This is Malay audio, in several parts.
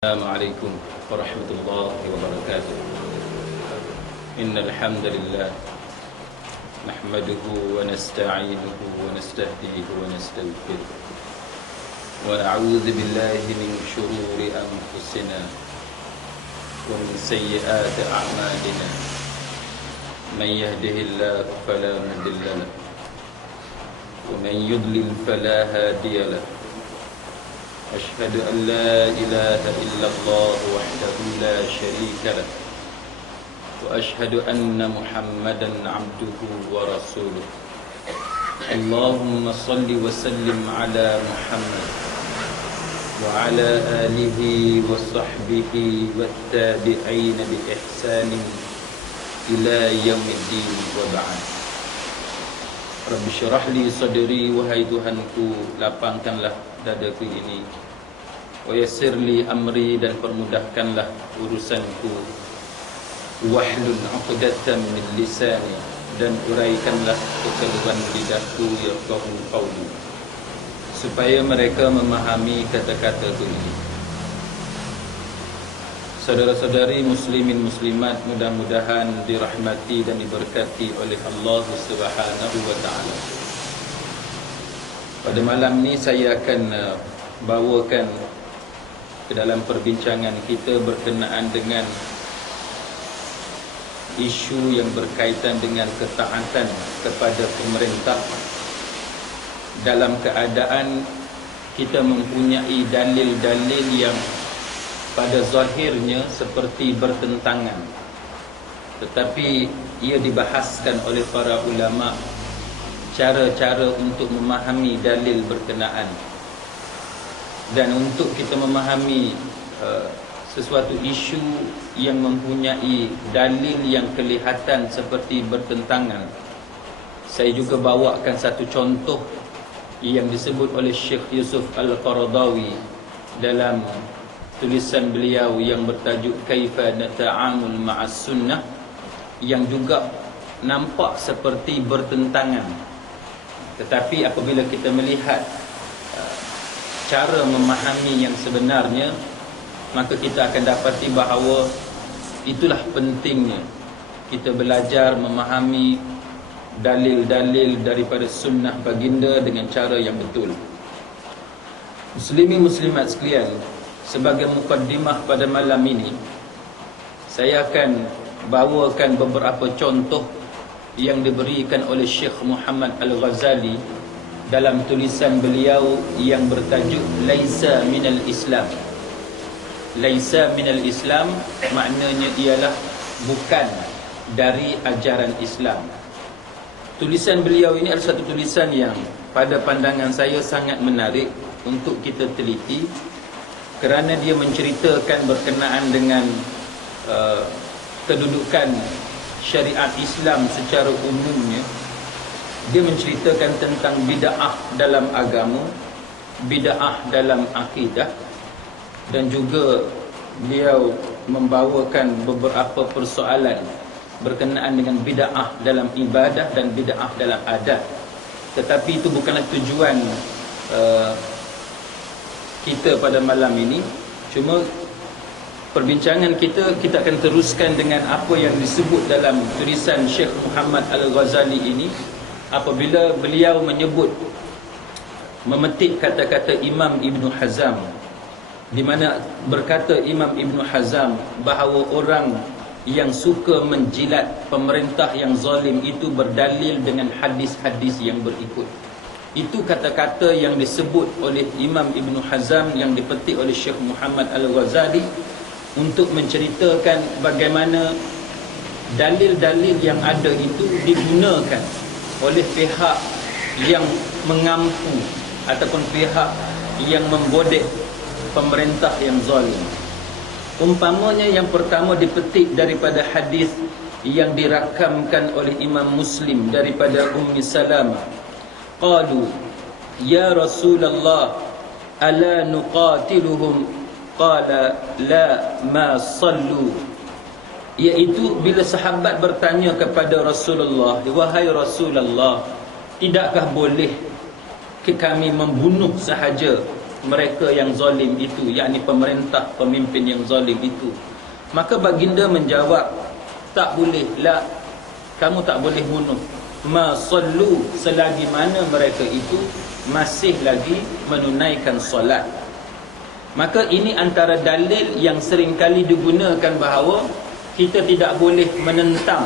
السلام عليكم ورحمة الله وبركاته. إن الحمد لله نحمده ونستعينه ونستهديه ونستغفره ونعوذ بالله من شرور أنفسنا ومن سيئات أعمالنا. من يهده الله فلا مضل له ومن يضلل فلا هادي له. أشهد أن لا إله إلا الله وحده لا شريك له وأشهد أن محمدا عبده ورسوله. اللهم صل وسلم على محمد وعلى آله وصحبه والتابعين بإحسان إلى يوم الدين وبعد. Rabbi syarah li sadri, wahai Tuhanku, lapangkanlah dadaku ini. Wa yassir li amri, dan permudahkanlah urusanku. Wahlul 'uqdatam min lisani, dan uraikanlah kekeluhan lidahku yafqahu qawli, supaya mereka memahami kata-kataku ini. Saudara-saudari muslimin muslimat, mudah-mudahan dirahmati dan diberkati oleh Allah Subhanahu wa taala. Pada malam ini saya akan bawakan ke dalam perbincangan kita berkenaan dengan isu yang berkaitan dengan ketaatan kepada pemerintah dalam keadaan kita mempunyai dalil-dalil yang pada zahirnya seperti bertentangan, tetapi ia dibahaskan oleh para ulama cara-cara untuk memahami dalil berkenaan. Dan untuk kita memahami sesuatu isu yang mempunyai dalil yang kelihatan seperti bertentangan, saya juga bawakan satu contoh yang disebut oleh Syekh Yusuf Al-Qaradawi dalam tulisan beliau yang bertajuk Kaifa Nata'amul Ma'as Sunnah, yang juga nampak seperti bertentangan. Tetapi apabila kita melihat cara memahami yang sebenarnya, maka kita akan dapati bahawa itulah pentingnya kita belajar memahami dalil-dalil daripada sunnah baginda dengan cara yang betul. Muslimin muslimat sekalian, sebagai mukaddimah pada malam ini, saya akan bawakan beberapa contoh yang diberikan oleh Syekh Muhammad Al-Ghazali dalam tulisan beliau yang bertajuk Laisa Minal Islam. Laisa Minal Islam maknanya ialah bukan dari ajaran Islam. Tulisan beliau ini adalah satu tulisan yang pada pandangan saya sangat menarik untuk kita teliti, kerana dia menceritakan berkenaan dengan kedudukan syariat Islam secara umumnya. Dia menceritakan tentang bid'ah dalam agama, bid'ah dalam akidah, dan juga beliau membawakan beberapa persoalan berkenaan dengan bid'ah dalam ibadah dan bid'ah dalam adat. Tetapi itu bukanlah tujuan kita pada malam ini. Cuma perbincangan kita akan teruskan dengan apa yang disebut dalam tulisan Syekh Muhammad Al-Ghazali ini, apabila beliau memetik kata-kata Imam Ibn Hazm, di mana berkata Imam Ibn Hazm bahawa orang yang suka menjilat pemerintah yang zalim itu berdalil dengan hadis-hadis yang berikut. Itu kata-kata yang disebut oleh Imam Ibn Hazm yang dipetik oleh Syekh Muhammad Al-Ghazali untuk menceritakan bagaimana dalil-dalil yang ada itu digunakan oleh pihak yang mengampu ataupun pihak yang membodek pemerintah yang zalim. Umpamanya yang pertama dipetik daripada hadis yang dirakamkan oleh Imam Muslim daripada Ummi Salamah. Qalu ya Rasulullah ala nuqatiluhum, qala la ma sallu. Iaitu bila sahabat bertanya kepada Rasulullah, wahai Rasulullah, tidakkah boleh kami membunuh sahaja mereka yang zalim itu, yakni pemerintah, pemimpin yang zalim itu. Maka baginda menjawab, tak boleh lah, kamu tak boleh bunuh. Ma sallu, selagi mana mereka itu masih lagi menunaikan solat. Maka ini antara dalil yang seringkali digunakan bahawa kita tidak boleh menentang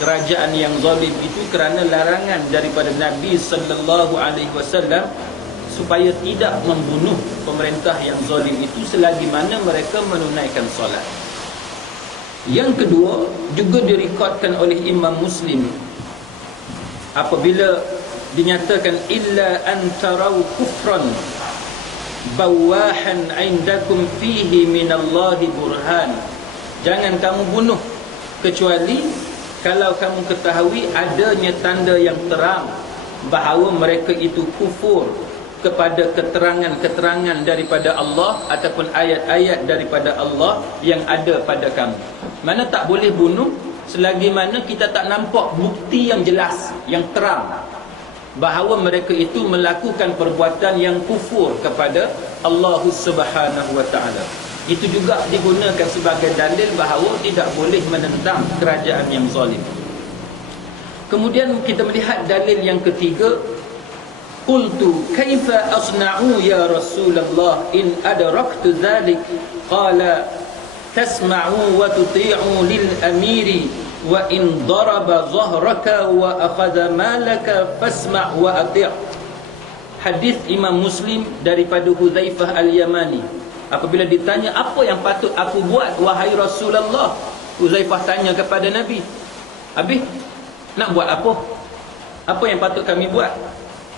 kerajaan yang zalim itu kerana larangan daripada Nabi sallallahu alaihi wasallam supaya tidak membunuh pemerintah yang zalim itu selagi mana mereka menunaikan solat. Yang kedua, juga direkodkan oleh Imam Muslim apabila dinyatakan illa an tarau kufran bawahan indakum fihi minallahi burhan, jangan kamu bunuh kecuali kalau kamu ketahui adanya tanda yang terang bahawa mereka itu kufur kepada keterangan-keterangan daripada Allah ataupun ayat-ayat daripada Allah yang ada pada kamu. Mana tak boleh bunuh selagi mana kita tak nampak bukti yang jelas, yang terang bahawa mereka itu melakukan perbuatan yang kufur kepada Allah Subhanahu wa taala. Itu juga digunakan sebagai dalil bahawa tidak boleh menentang kerajaan yang zalim. Kemudian kita melihat dalil yang ketiga, qultu kaifa asna'u ya Rasulullah in adraktu dhalik, qala tasma'u wa tuti'u lil amiri wa in daraba zahraka wa akhadha malaka fasma' wa ati'. Hadis Imam Muslim daripada Hudzaifah Al-Yamani. Apabila ditanya apa yang patut aku buat wahai Rasulullah, Hudzaifah tanya kepada Nabi, habis nak buat apa? Apa yang patut kami buat?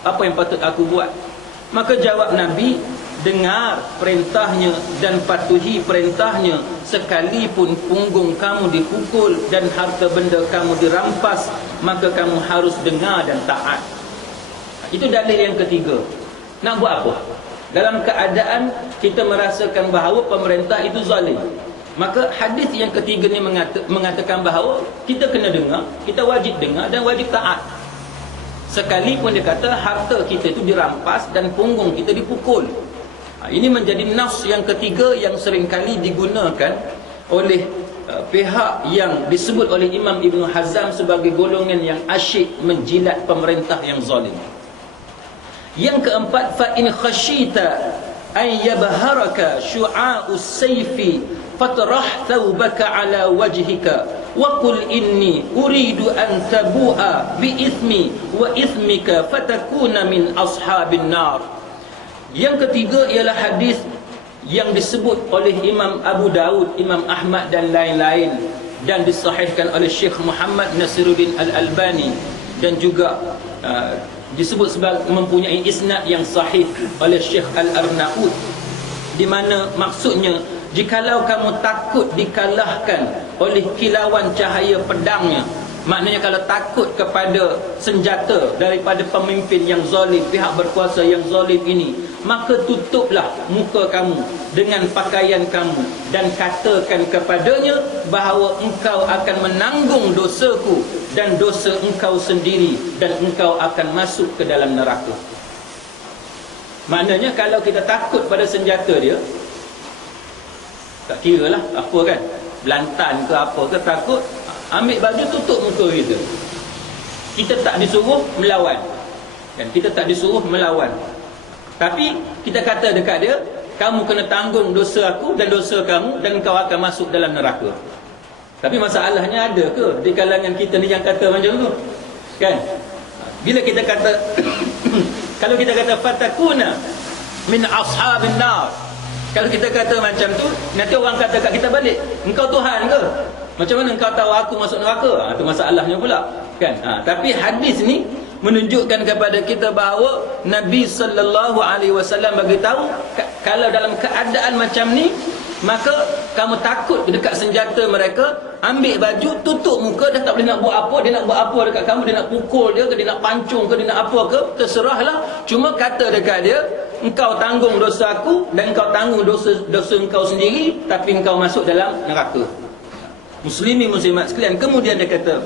Apa yang patut aku buat? Maka jawab Nabi, dengar perintahnya dan patuhi perintahnya, sekalipun punggung kamu dipukul dan harta benda kamu dirampas, maka kamu harus dengar dan taat. Itu dalil yang ketiga. Nak buat apa? Dalam keadaan kita merasakan bahawa pemerintah itu zalim, maka hadis yang ketiga ni mengatakan bahawa kita kena dengar, kita wajib dengar dan wajib taat. Sekalipun dia kata harta kita itu dirampas dan punggung kita dipukul. Ini menjadi nas yang ketiga yang seringkali digunakan oleh pihak yang disebut oleh Imam Ibn Hazm sebagai golongan yang asyik menjilat pemerintah yang zalim. Yang keempat, fa in khashita an yabharaka syu'a'us sayfi fatrah thawbaka ala wajhika wa qul inni uridu an tabu'a bi ithmi wa ithmika fatakuna min ashabin nar. Yang ketiga ialah hadis yang disebut oleh Imam Abu Daud, Imam Ahmad dan lain-lain, dan disahihkan oleh Syekh Muhammad Nasiruddin Al-Albani, dan juga disebut sebagai mempunyai isnad yang sahih oleh Syekh Al-Arnaud, di mana maksudnya jikalau kamu takut dikalahkan oleh kilauan cahaya pedangnya, maknanya kalau takut kepada senjata daripada pemimpin yang zalim, pihak berkuasa yang zalim ini, maka tutuplah muka kamu dengan pakaian kamu dan katakan kepadanya bahawa engkau akan menanggung dosaku dan dosa engkau sendiri, dan engkau akan masuk ke dalam neraka. Maknanya kalau kita takut pada senjata dia, tak kira lah apa kan, belantan ke apa ke, takut, ambil baju tutup muka kita. Kita tak disuruh melawan, dan kita tak disuruh melawan, tapi kita kata dekat dia, kamu kena tanggung dosa aku dan dosa kamu, dan kau akan masuk dalam neraka. Tapi masalahnya ada ke di kalangan kita ni yang kata macam tu? Kan? Bila kita kata kalau kita kata fatakuna min ashabin nar, kalau kita kata macam tu, nanti orang kata kat kita balik, engkau Tuhan ke? Macam mana engkau tahu aku masuk neraka? Itu masalahnya pula, kan? Tapi hadis ni menunjukkan kepada kita bahawa Nabi sallallahu alaihi wasallam bagi tahu kalau dalam keadaan macam ni, maka kamu takut dekat senjata mereka, ambil baju, tutup muka, dah tak boleh nak buat apa. Dia nak buat apa dekat kamu, dia nak pukul dia ke, dia nak pancung ke, dia nak apa ke, terserahlah. Cuma kata dekat dia, engkau tanggung dosa aku dan engkau tanggung dosa engkau sendiri, tapi engkau masuk dalam neraka. Muslimin muslimat sekalian, kemudian dia kata,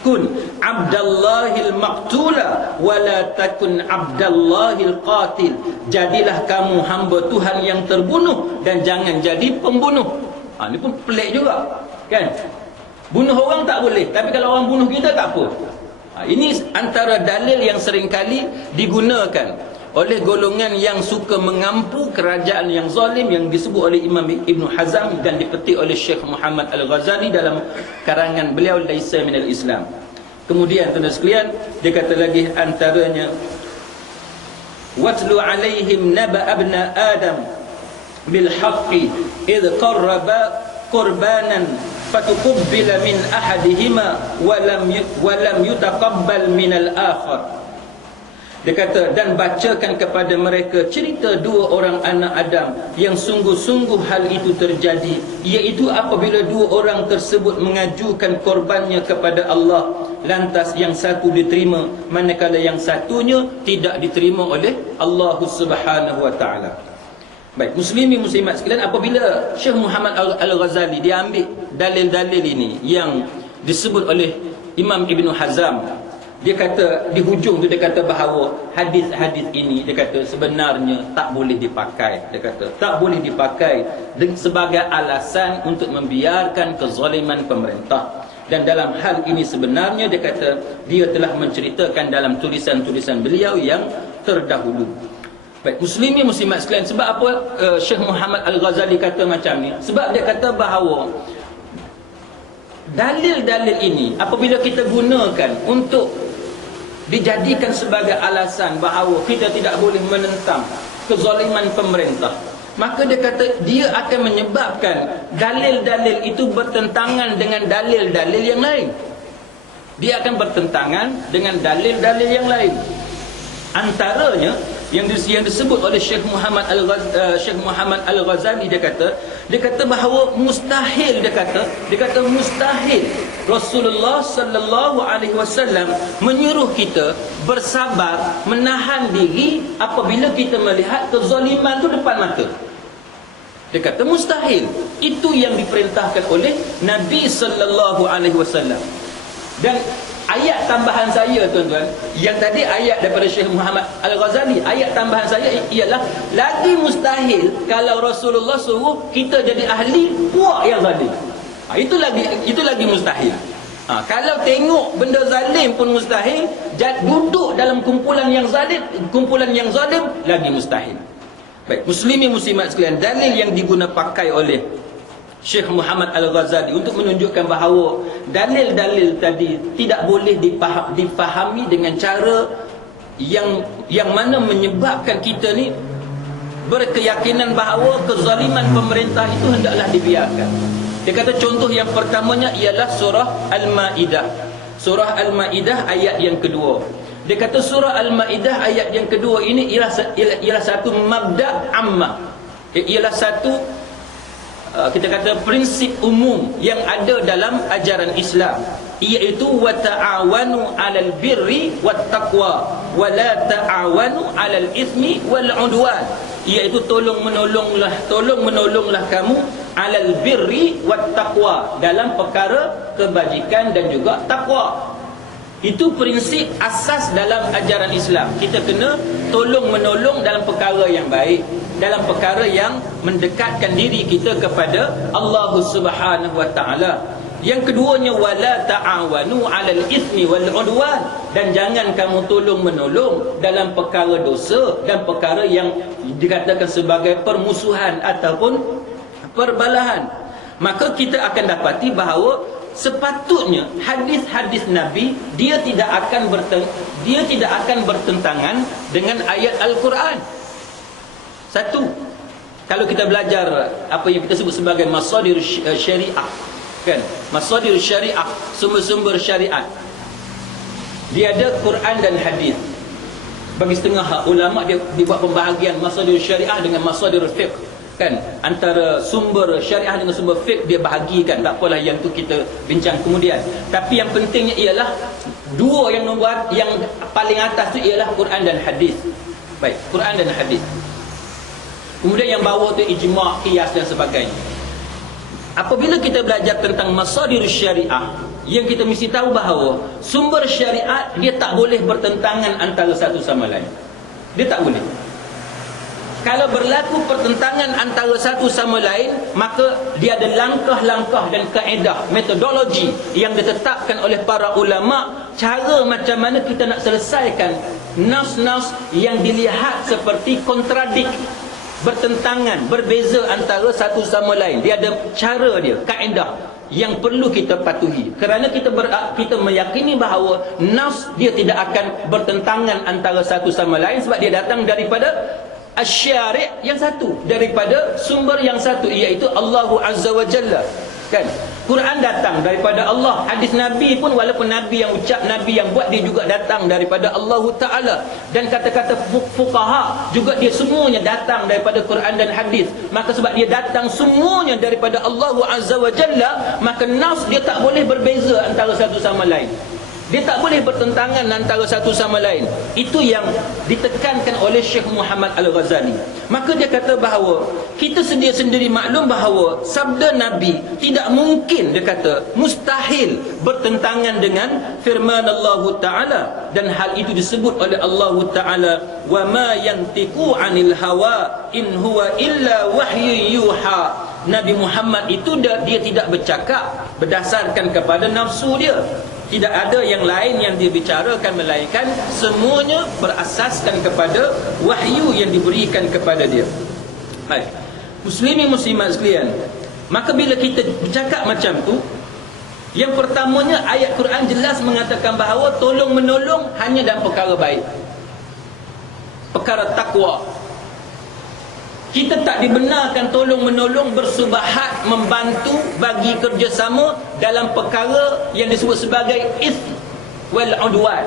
kun abdallahil maqtula wala takun abdallahil qatil. Jadilah kamu hamba Tuhan yang terbunuh dan jangan jadi pembunuh. Ini pun pelik juga, kan? Bunuh orang tak boleh, tapi kalau orang bunuh kita tak apa. Ini antara dalil yang seringkali digunakan oleh golongan yang suka mengampu kerajaan yang zalim yang disebut oleh Imam Ibn Hazm dan dipetik oleh Syekh Muhammad Al-Ghazali dalam karangan beliau Laisa Minal Islam. Kemudian tuan-tuan sekalian, dia kata lagi antaranya, watlu alaihim naba abna adam bil haqqi id qarraba qurbanan fatuqabbala min ahadihima wa lam yutaqabbal min al-akhar. Dia kata, dan bacakan kepada mereka cerita dua orang anak Adam yang sungguh-sungguh hal itu terjadi, iaitu apabila dua orang tersebut mengajukan korbannya kepada Allah, lantas yang satu diterima manakala yang satunya tidak diterima oleh Allah Subhanahu wa taala. Baik, muslimin muslimat sekalian, apabila Syekh Muhammad Al-Ghazali dia ambil dalil-dalil ini yang disebut oleh Imam Ibn Hazm, dia kata di hujung tu dia kata bahawa hadis-hadis ini dia kata sebenarnya tak boleh dipakai. Dia kata tak boleh dipakai sebagai alasan untuk membiarkan kezaliman pemerintah. Dan dalam hal ini sebenarnya dia kata dia telah menceritakan dalam tulisan-tulisan beliau yang terdahulu. Baik, muslimin muslimat sekalian, sebab apa Syekh Muhammad Al-Ghazali kata macam ni? Sebab dia kata bahawa dalil-dalil ini apabila kita gunakan untuk dijadikan sebagai alasan bahawa kita tidak boleh menentang kezaliman pemerintah, maka dia kata dia akan menyebabkan dalil-dalil itu bertentangan dengan dalil-dalil yang lain. Dia akan bertentangan dengan dalil-dalil yang lain. Antaranya yang disebut oleh Syekh Muhammad Al-Ghazali, dia kata bahawa mustahil, dia kata mustahil Rasulullah sallallahu alaihi wasallam menyuruh kita bersabar, menahan diri apabila kita melihat kezaliman tu depan mata. Dia kata mustahil. Itu yang diperintahkan oleh Nabi sallallahu alaihi wasallam. Dan ayat tambahan saya, tuan-tuan, yang tadi ayat daripada Syekh Muhammad Al-Ghazali, ayat tambahan saya ialah lagi mustahil kalau Rasulullah suruh kita jadi ahli puak yang zalim. Itu lagi mustahil. Kalau tengok benda zalim pun mustahil, duduk dalam kumpulan yang zalim lagi mustahil. Baik, muslimin muslimat sekalian, dalil yang diguna pakai oleh Syekh Muhammad Al-Ghazali untuk menunjukkan bahawa dalil-dalil tadi tidak boleh dipahami dengan cara yang mana menyebabkan kita ni berkeyakinan bahawa kezaliman pemerintah itu hendaklah dibiarkan. Dia kata contoh yang pertamanya ialah surah Al-Ma'idah. Surah Al-Ma'idah ayat yang kedua. Dia kata surah Al-Ma'idah ayat yang kedua ini ialah satu mabda' ammah. Ialah satu kita kata prinsip umum yang ada dalam ajaran Islam, iaitu wa ta'awanu 'alal birri wat taqwa wa la ta'awanu 'alal itsmi wal 'udwan, iaitu tolong menolonglah kamu 'alal birri wat taqwa, dalam perkara kebajikan dan juga takwa. Itu prinsip asas dalam ajaran Islam. Kita kena tolong menolong dalam perkara yang baik, dalam perkara yang mendekatkan diri kita kepada Allah Subhanahu wa taala. Yang keduanya wala ta'awanu 'alal itsmi wal 'udwan, dan jangan kamu tolong menolong dalam perkara dosa dan perkara yang dikatakan sebagai permusuhan ataupun perbalahan. Maka kita akan dapati bahawa sepatutnya hadis-hadis Nabi dia tidak akan bertentangan dengan ayat Al-Quran. Satu, kalau kita belajar apa yang kita sebut sebagai masadir syariah, kan, masadir syariah, sumber-sumber syariat, dia ada Quran dan hadis. Bagi setengah ulama dia buat pembahagian masadir syariah dengan masadir fiqh, kan, antara sumber syariah dengan sumber fiqh dia bahagikan. Tak apalah, yang tu kita bincang kemudian. Tapi yang pentingnya ialah dua yang nombor yang paling atas tu ialah Quran dan hadis. Baik, Quran dan hadis. Kemudian yang bawah tu ijma', qiyas dan sebagainya. Apabila kita belajar tentang masadir syariah, yang kita mesti tahu bahawa sumber syariat dia tak boleh bertentangan antara satu sama lain. Dia tak boleh. Kalau berlaku pertentangan antara satu sama lain, maka dia ada langkah-langkah dan kaedah, metodologi yang ditetapkan oleh para ulama, cara macam mana kita nak selesaikan nas-nas yang dilihat seperti kontradik, bertentangan, berbeza antara satu sama lain. Dia ada cara dia, kaedah yang perlu kita patuhi. Kerana kita meyakini bahawa nas dia tidak akan bertentangan antara satu sama lain, sebab dia datang daripada asy-syari' yang satu, daripada sumber yang satu, iaitu Allah Azza wa Jalla. Kan? Quran datang daripada Allah. Hadis Nabi pun, walaupun Nabi yang ucap, Nabi yang buat, dia juga datang daripada Allah Ta'ala. Dan kata-kata fuqaha juga dia semuanya datang daripada Quran dan hadis. Maka sebab dia datang semuanya daripada Allah Azza wa Jalla, maka nas dia tak boleh berbeza antara satu sama lain. Dia tak boleh bertentangan antara satu sama lain. Itu yang ditekankan oleh Syekh Muhammad Al-Ghazali. Maka dia kata bahawa kita sedia sendiri maklum bahawa sabda Nabi tidak mungkin, dia kata mustahil bertentangan dengan firman Allah Ta'ala. Dan hal itu disebut oleh Allah Ta'ala, wa ma yantiqu 'anil hawa in huwa illa wahyu yuha. Nabi Muhammad itu dia tidak bercakap berdasarkan kepada nafsu dia. Tidak ada yang lain yang dia bicarakan, melainkan semuanya berasaskan kepada wahyu yang diberikan kepada dia. Baik. Muslimin muslimat sekalian, maka bila kita bercakap macam tu, yang pertamanya ayat Quran jelas mengatakan bahawa tolong menolong hanya dalam perkara baik, perkara takwa. Kita tak dibenarkan tolong menolong, bersubahat, membantu, bagi kerjasama dalam perkara yang disebut sebagai itsm wal udwan,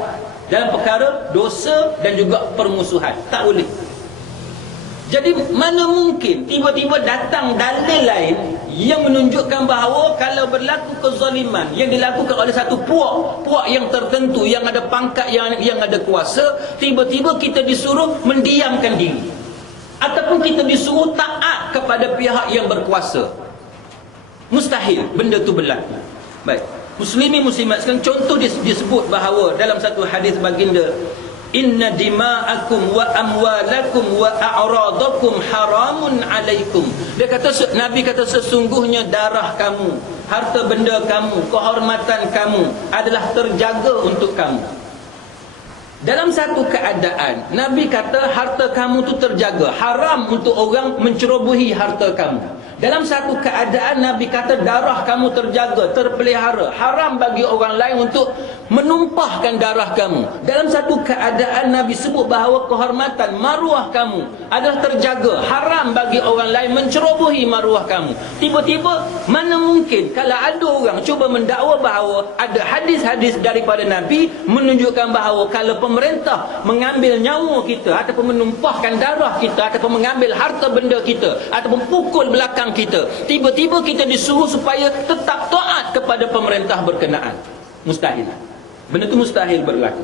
dalam perkara dosa dan juga permusuhan. Tak boleh. Jadi mana mungkin tiba-tiba datang dalil lain yang menunjukkan bahawa kalau berlaku kezaliman yang dilakukan oleh satu puak yang tertentu, yang ada pangkat, yang ada kuasa, tiba-tiba kita disuruh mendiamkan diri, ataupun kita disuruh taat kepada pihak yang berkuasa. Mustahil benda tu berlaku. Baik. Muslimin muslimat sekalian, contoh disebut bahawa dalam satu hadis baginda, inna dima'akum wa amwalakum wa a'radakum haramun alaikum. Dia kata, Nabi kata, sesungguhnya darah kamu, harta benda kamu, kehormatan kamu adalah terjaga untuk kamu. Dalam satu keadaan, Nabi kata harta kamu tu terjaga, haram untuk orang mencerobohi harta kamu. Dalam satu keadaan, Nabi kata darah kamu terjaga, terpelihara, haram bagi orang lain untuk menumpahkan darah kamu. Dalam satu keadaan, Nabi sebut bahawa kehormatan, maruah kamu adalah terjaga, haram bagi orang lain mencerobohi maruah kamu. Tiba-tiba, mana mungkin kalau ada orang cuba mendakwa bahawa ada hadis-hadis daripada Nabi menunjukkan bahawa kalau pemerintah mengambil nyawa kita, ataupun menumpahkan darah kita, ataupun mengambil harta benda kita, ataupun pukul belakang kita, tiba-tiba kita disuruh supaya tetap taat kepada pemerintah berkenaan. Mustahil. Benda itu mustahil berlaku.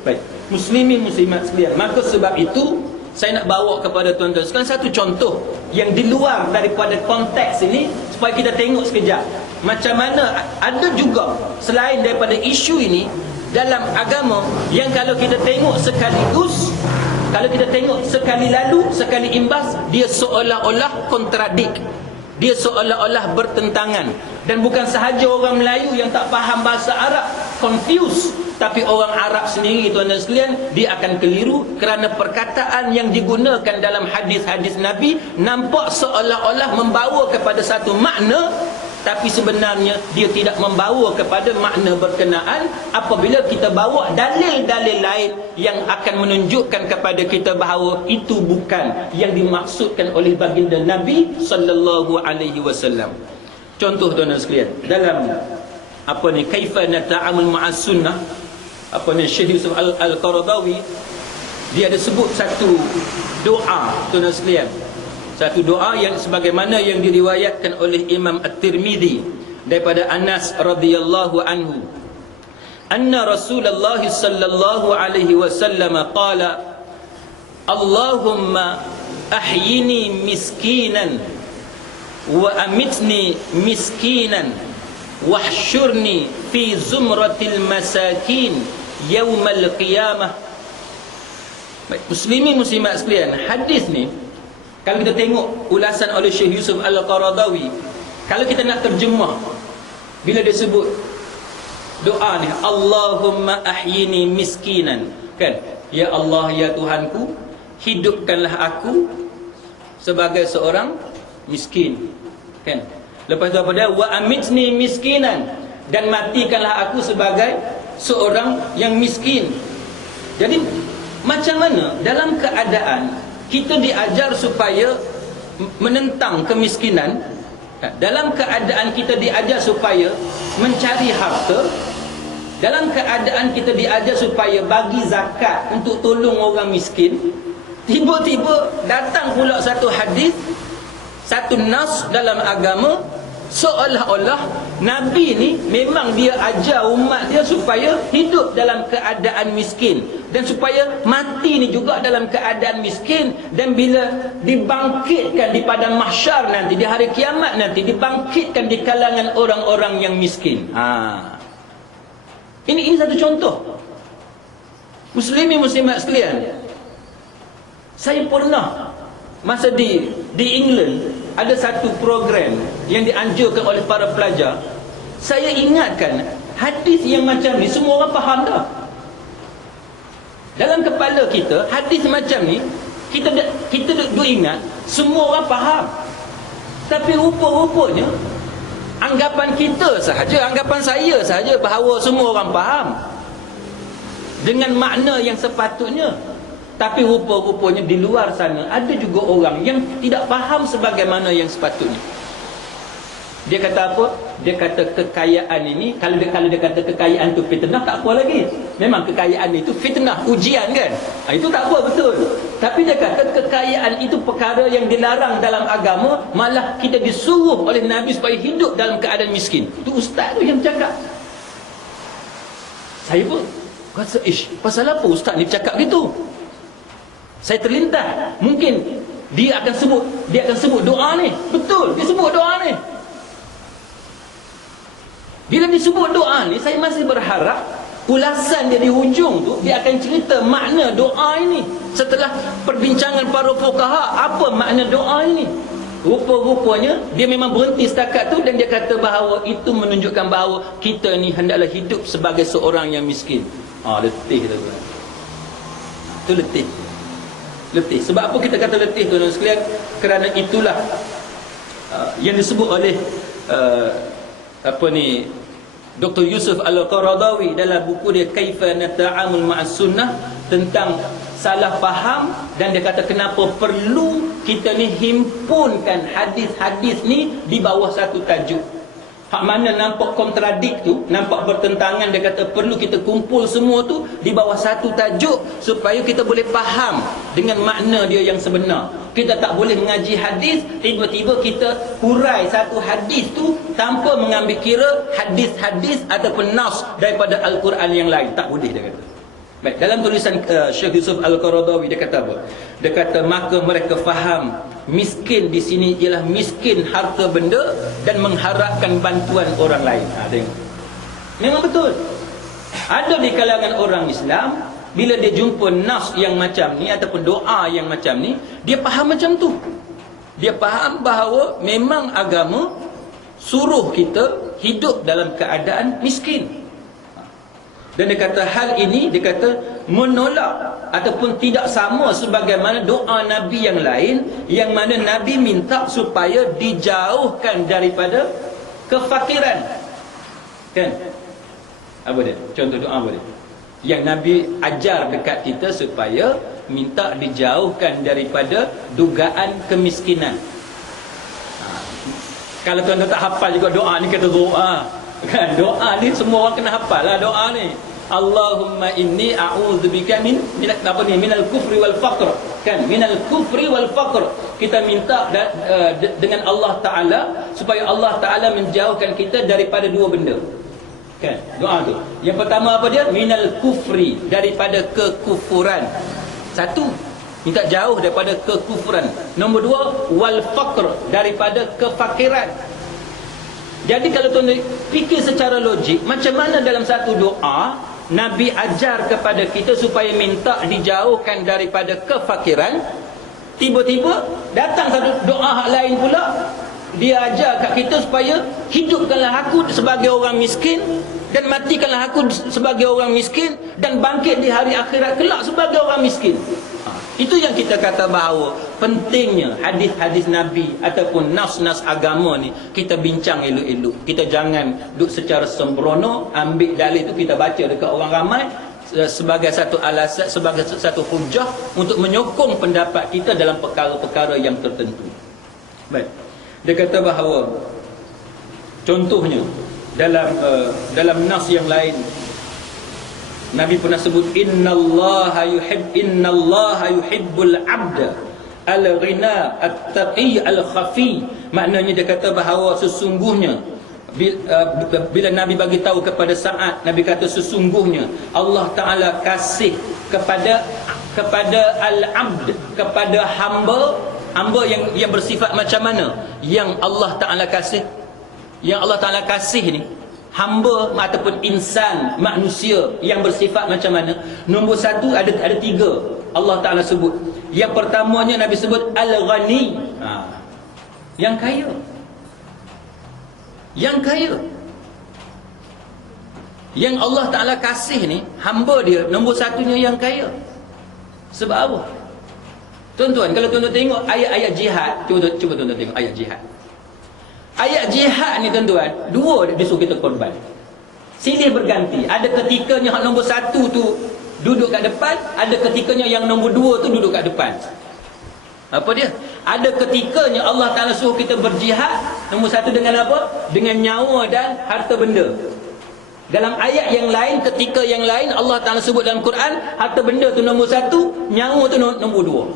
Baik, muslimin muslimat sekalian, maka sebab itu saya nak bawa kepada tuan-tuan sekalian satu contoh yang di luar daripada konteks ini, supaya kita tengok sekejap macam mana ada juga selain daripada isu ini dalam agama yang kalau kita tengok sekaligus, kalau kita tengok sekali lalu, sekali imbas, dia seolah-olah kontradik, dia seolah-olah bertentangan. Dan bukan sahaja orang Melayu yang tak faham bahasa Arab confused, tapi orang Arab sendiri, tuan-tuan sekalian, dia akan keliru kerana perkataan yang digunakan dalam hadis-hadis Nabi nampak seolah-olah membawa kepada satu makna, tapi sebenarnya dia tidak membawa kepada makna berkenaan apabila kita bawa dalil-dalil lain yang akan menunjukkan kepada kita bahawa itu bukan yang dimaksudkan oleh baginda Nabi sallallahu alaihi wasallam. Contoh tuan-tuan sekalian, dalam kaifa nata'amul ma'as sunnah, Syekh Yusuf Al-Qaradawi, dia ada sebut satu doa tuan-tuan sekalian. Satu doa yang sebagaimana yang diriwayatkan oleh Imam At-Tirmidzi daripada Anas radhiyallahu anhu, anna Rasulullah sallallahu alaihi wasallam qala, Allahumma ahyini miskinan wa amitni miskinan wahsyurni fi zumratil masakin yaumal qiyamah. Baik, muslimin muslimat sekalian, hadis ni kalau kita tengok ulasan oleh Syekh Yusuf Al-Qaradawi, kalau kita nak terjemah, bila dia sebut doa ni, Allahumma ahyini miskinan, kan, ya Allah ya Tuhanku, hidupkanlah aku sebagai seorang miskin, kan. Lepas tu apa dia? Wa amitni miskinan, dan matikanlah aku sebagai seorang yang miskin. Jadi macam mana dalam keadaan kita diajar supaya menentang kemiskinan, dalam keadaan kita diajar supaya mencari harta, dalam keadaan kita diajar supaya bagi zakat untuk tolong orang miskin, tiba-tiba datang pula satu hadis, satu nas dalam agama, seolah-olah Nabi ni memang dia ajar umat dia supaya hidup dalam keadaan miskin, dan supaya mati ni juga dalam keadaan miskin, dan bila dibangkitkan di padang mahsyar nanti, di hari kiamat nanti, dibangkitkan di kalangan orang-orang yang miskin. Ini satu contoh. Muslimin muslimat sekalian, saya pernah masa di England ada satu program yang dianjurkan oleh para pelajar. Saya ingatkan, hadis yang macam ni semua orang faham dah. Dalam kepala kita, hadis macam ni kita duk ingat, semua orang faham. Tapi rupa-rupanya anggapan kita sahaja, anggapan saya sahaja bahawa semua orang faham dengan makna yang sepatutnya. Tapi rupa-rupanya di luar sana ada juga orang yang tidak faham sebagaimana yang sepatutnya. Dia kata apa? Dia kata kekayaan ini, kalau dia kata kekayaan itu fitnah, tak apa lagi. Memang kekayaan itu fitnah, ujian kan? Itu tak apa, betul. Tapi dia kata kekayaan itu perkara yang dilarang dalam agama, malah kita disuruh oleh Nabi supaya hidup dalam keadaan miskin. Itu ustaz tu yang cakap. Saya pun kata, pasal apa ustaz ni cakap gitu? Saya terlintas, mungkin dia akan sebut doa ni. Betul, dia sebut doa ni. Bila disebut doa ni, saya masih berharap ulasan dia di hujung tu, dia akan cerita makna doa ini. Setelah perbincangan para fuqaha, apa makna doa ini? Rupa-rupanya dia memang berhenti setakat tu, dan dia kata bahawa itu menunjukkan bahawa kita ni hendaklah hidup sebagai seorang yang miskin. Letih tu. Itu letih. Sebab apa kita kata letih, tuan-tuan sekalian? Kerana itulah yang disebut oleh Dr. Yusuf Al-Qaradawi dalam buku dia Kaifa Nata'amul Ma'as Sunnah, tentang salah faham. Dan dia kata kenapa perlu kita ni himpunkan hadis-hadis ni di bawah satu tajuk. Hak mana nampak kontradik tu, nampak bertentangan, dia kata perlu kita kumpul semua tu di bawah satu tajuk, supaya kita boleh faham dengan makna dia yang sebenar. Kita tak boleh mengaji hadis, tiba-tiba kita hurai satu hadis tu tanpa mengambil kira hadis-hadis ataupun nas daripada Al-Quran yang lain. Tak boleh, dia kata. Baik, dalam tulisan Syekh Yusuf Al-Qaradawi, dia kata apa? Dia kata maka mereka faham miskin di sini ialah miskin harta benda dan mengharapkan bantuan orang lain. Tengok. Memang betul. Ada di kalangan orang Islam, bila dia jumpa nas yang macam ni ataupun doa yang macam ni, dia faham macam tu. Dia faham bahawa memang agama suruh kita hidup dalam keadaan miskin. Dan dia kata hal ini, dia kata menolak ataupun tidak sama sebagaimana doa Nabi yang lain, yang mana Nabi minta supaya dijauhkan daripada kefakiran. Kan? Apa dia? Contoh doa apa dia? Yang Nabi ajar dekat kita supaya minta dijauhkan daripada dugaan kemiskinan. Kalau tuan-tuan tak hafal juga doa ni, kata doa. Kan, doa ni semua orang kena hafal lah doa ni. Allahumma inni a'udzubika minal kufri wal faqr. Kan, minal kufri wal faqr. Kita minta dengan Allah Taala supaya Allah Taala menjauhkan kita daripada dua benda. Kan, doa tu. Yang pertama apa dia? Minal kufri, daripada kekufuran. Satu, minta jauh daripada kekufuran. Nombor dua, wal faqr, daripada kefakiran. Jadi kalau tuan fikir secara logik, macam mana dalam satu doa Nabi ajar kepada kita supaya minta dijauhkan daripada kefakiran, tiba-tiba datang satu doa hak lain pula, dia ajar kat kita supaya hidupkanlah aku sebagai orang miskin dan matikanlah aku sebagai orang miskin dan bangkit di hari akhirat kelak sebagai orang miskin. Itu yang kita kata bahawa pentingnya hadis-hadis Nabi ataupun nas-nas agama ni kita bincang elok-elok. Kita jangan duduk secara sembrono ambil dalil itu kita baca dekat orang ramai sebagai satu alasan, sebagai satu hujah untuk menyokong pendapat kita dalam perkara-perkara yang tertentu. Baik. Dia kata bahawa contohnya dalam nas yang lain Nabi pernah sebut innallaha yuhibbul 'abda al-ghina at-taqi al-khafi. Maknanya dia kata bahawa sesungguhnya bila Nabi bagi tahu kepada Sa'ad, Nabi kata sesungguhnya Allah Taala kasih kepada al-'abd, kepada hamba yang bersifat macam mana yang Allah Taala kasih. Yang Allah Taala kasih ni hamba ataupun insan, manusia yang bersifat macam mana? Nombor satu ada tiga Allah Ta'ala sebut. Yang pertamanya Nabi sebut Al-Ghani, yang kaya. Yang kaya. Yang Allah Ta'ala kasih ni hamba dia, nombor satunya yang kaya. Sebab apa? Tuan-tuan, kalau tuan-tuan tengok ayat-ayat jihad, cuba tuan-tuan tengok ayat jihad. Ayat jihad ni tuan-tuan, dua disuruh kita korban. Silih berganti. Ada ketikanya hak nombor satu tu duduk kat depan, ada ketikanya yang nombor dua tu duduk kat depan. Apa dia? Ada ketikanya Allah Ta'ala suruh kita berjihad, nombor satu dengan apa? Dengan nyawa dan harta benda. Dalam ayat yang lain, ketika yang lain Allah Ta'ala sebut dalam Quran, harta benda tu nombor satu, nyawa tu nombor dua.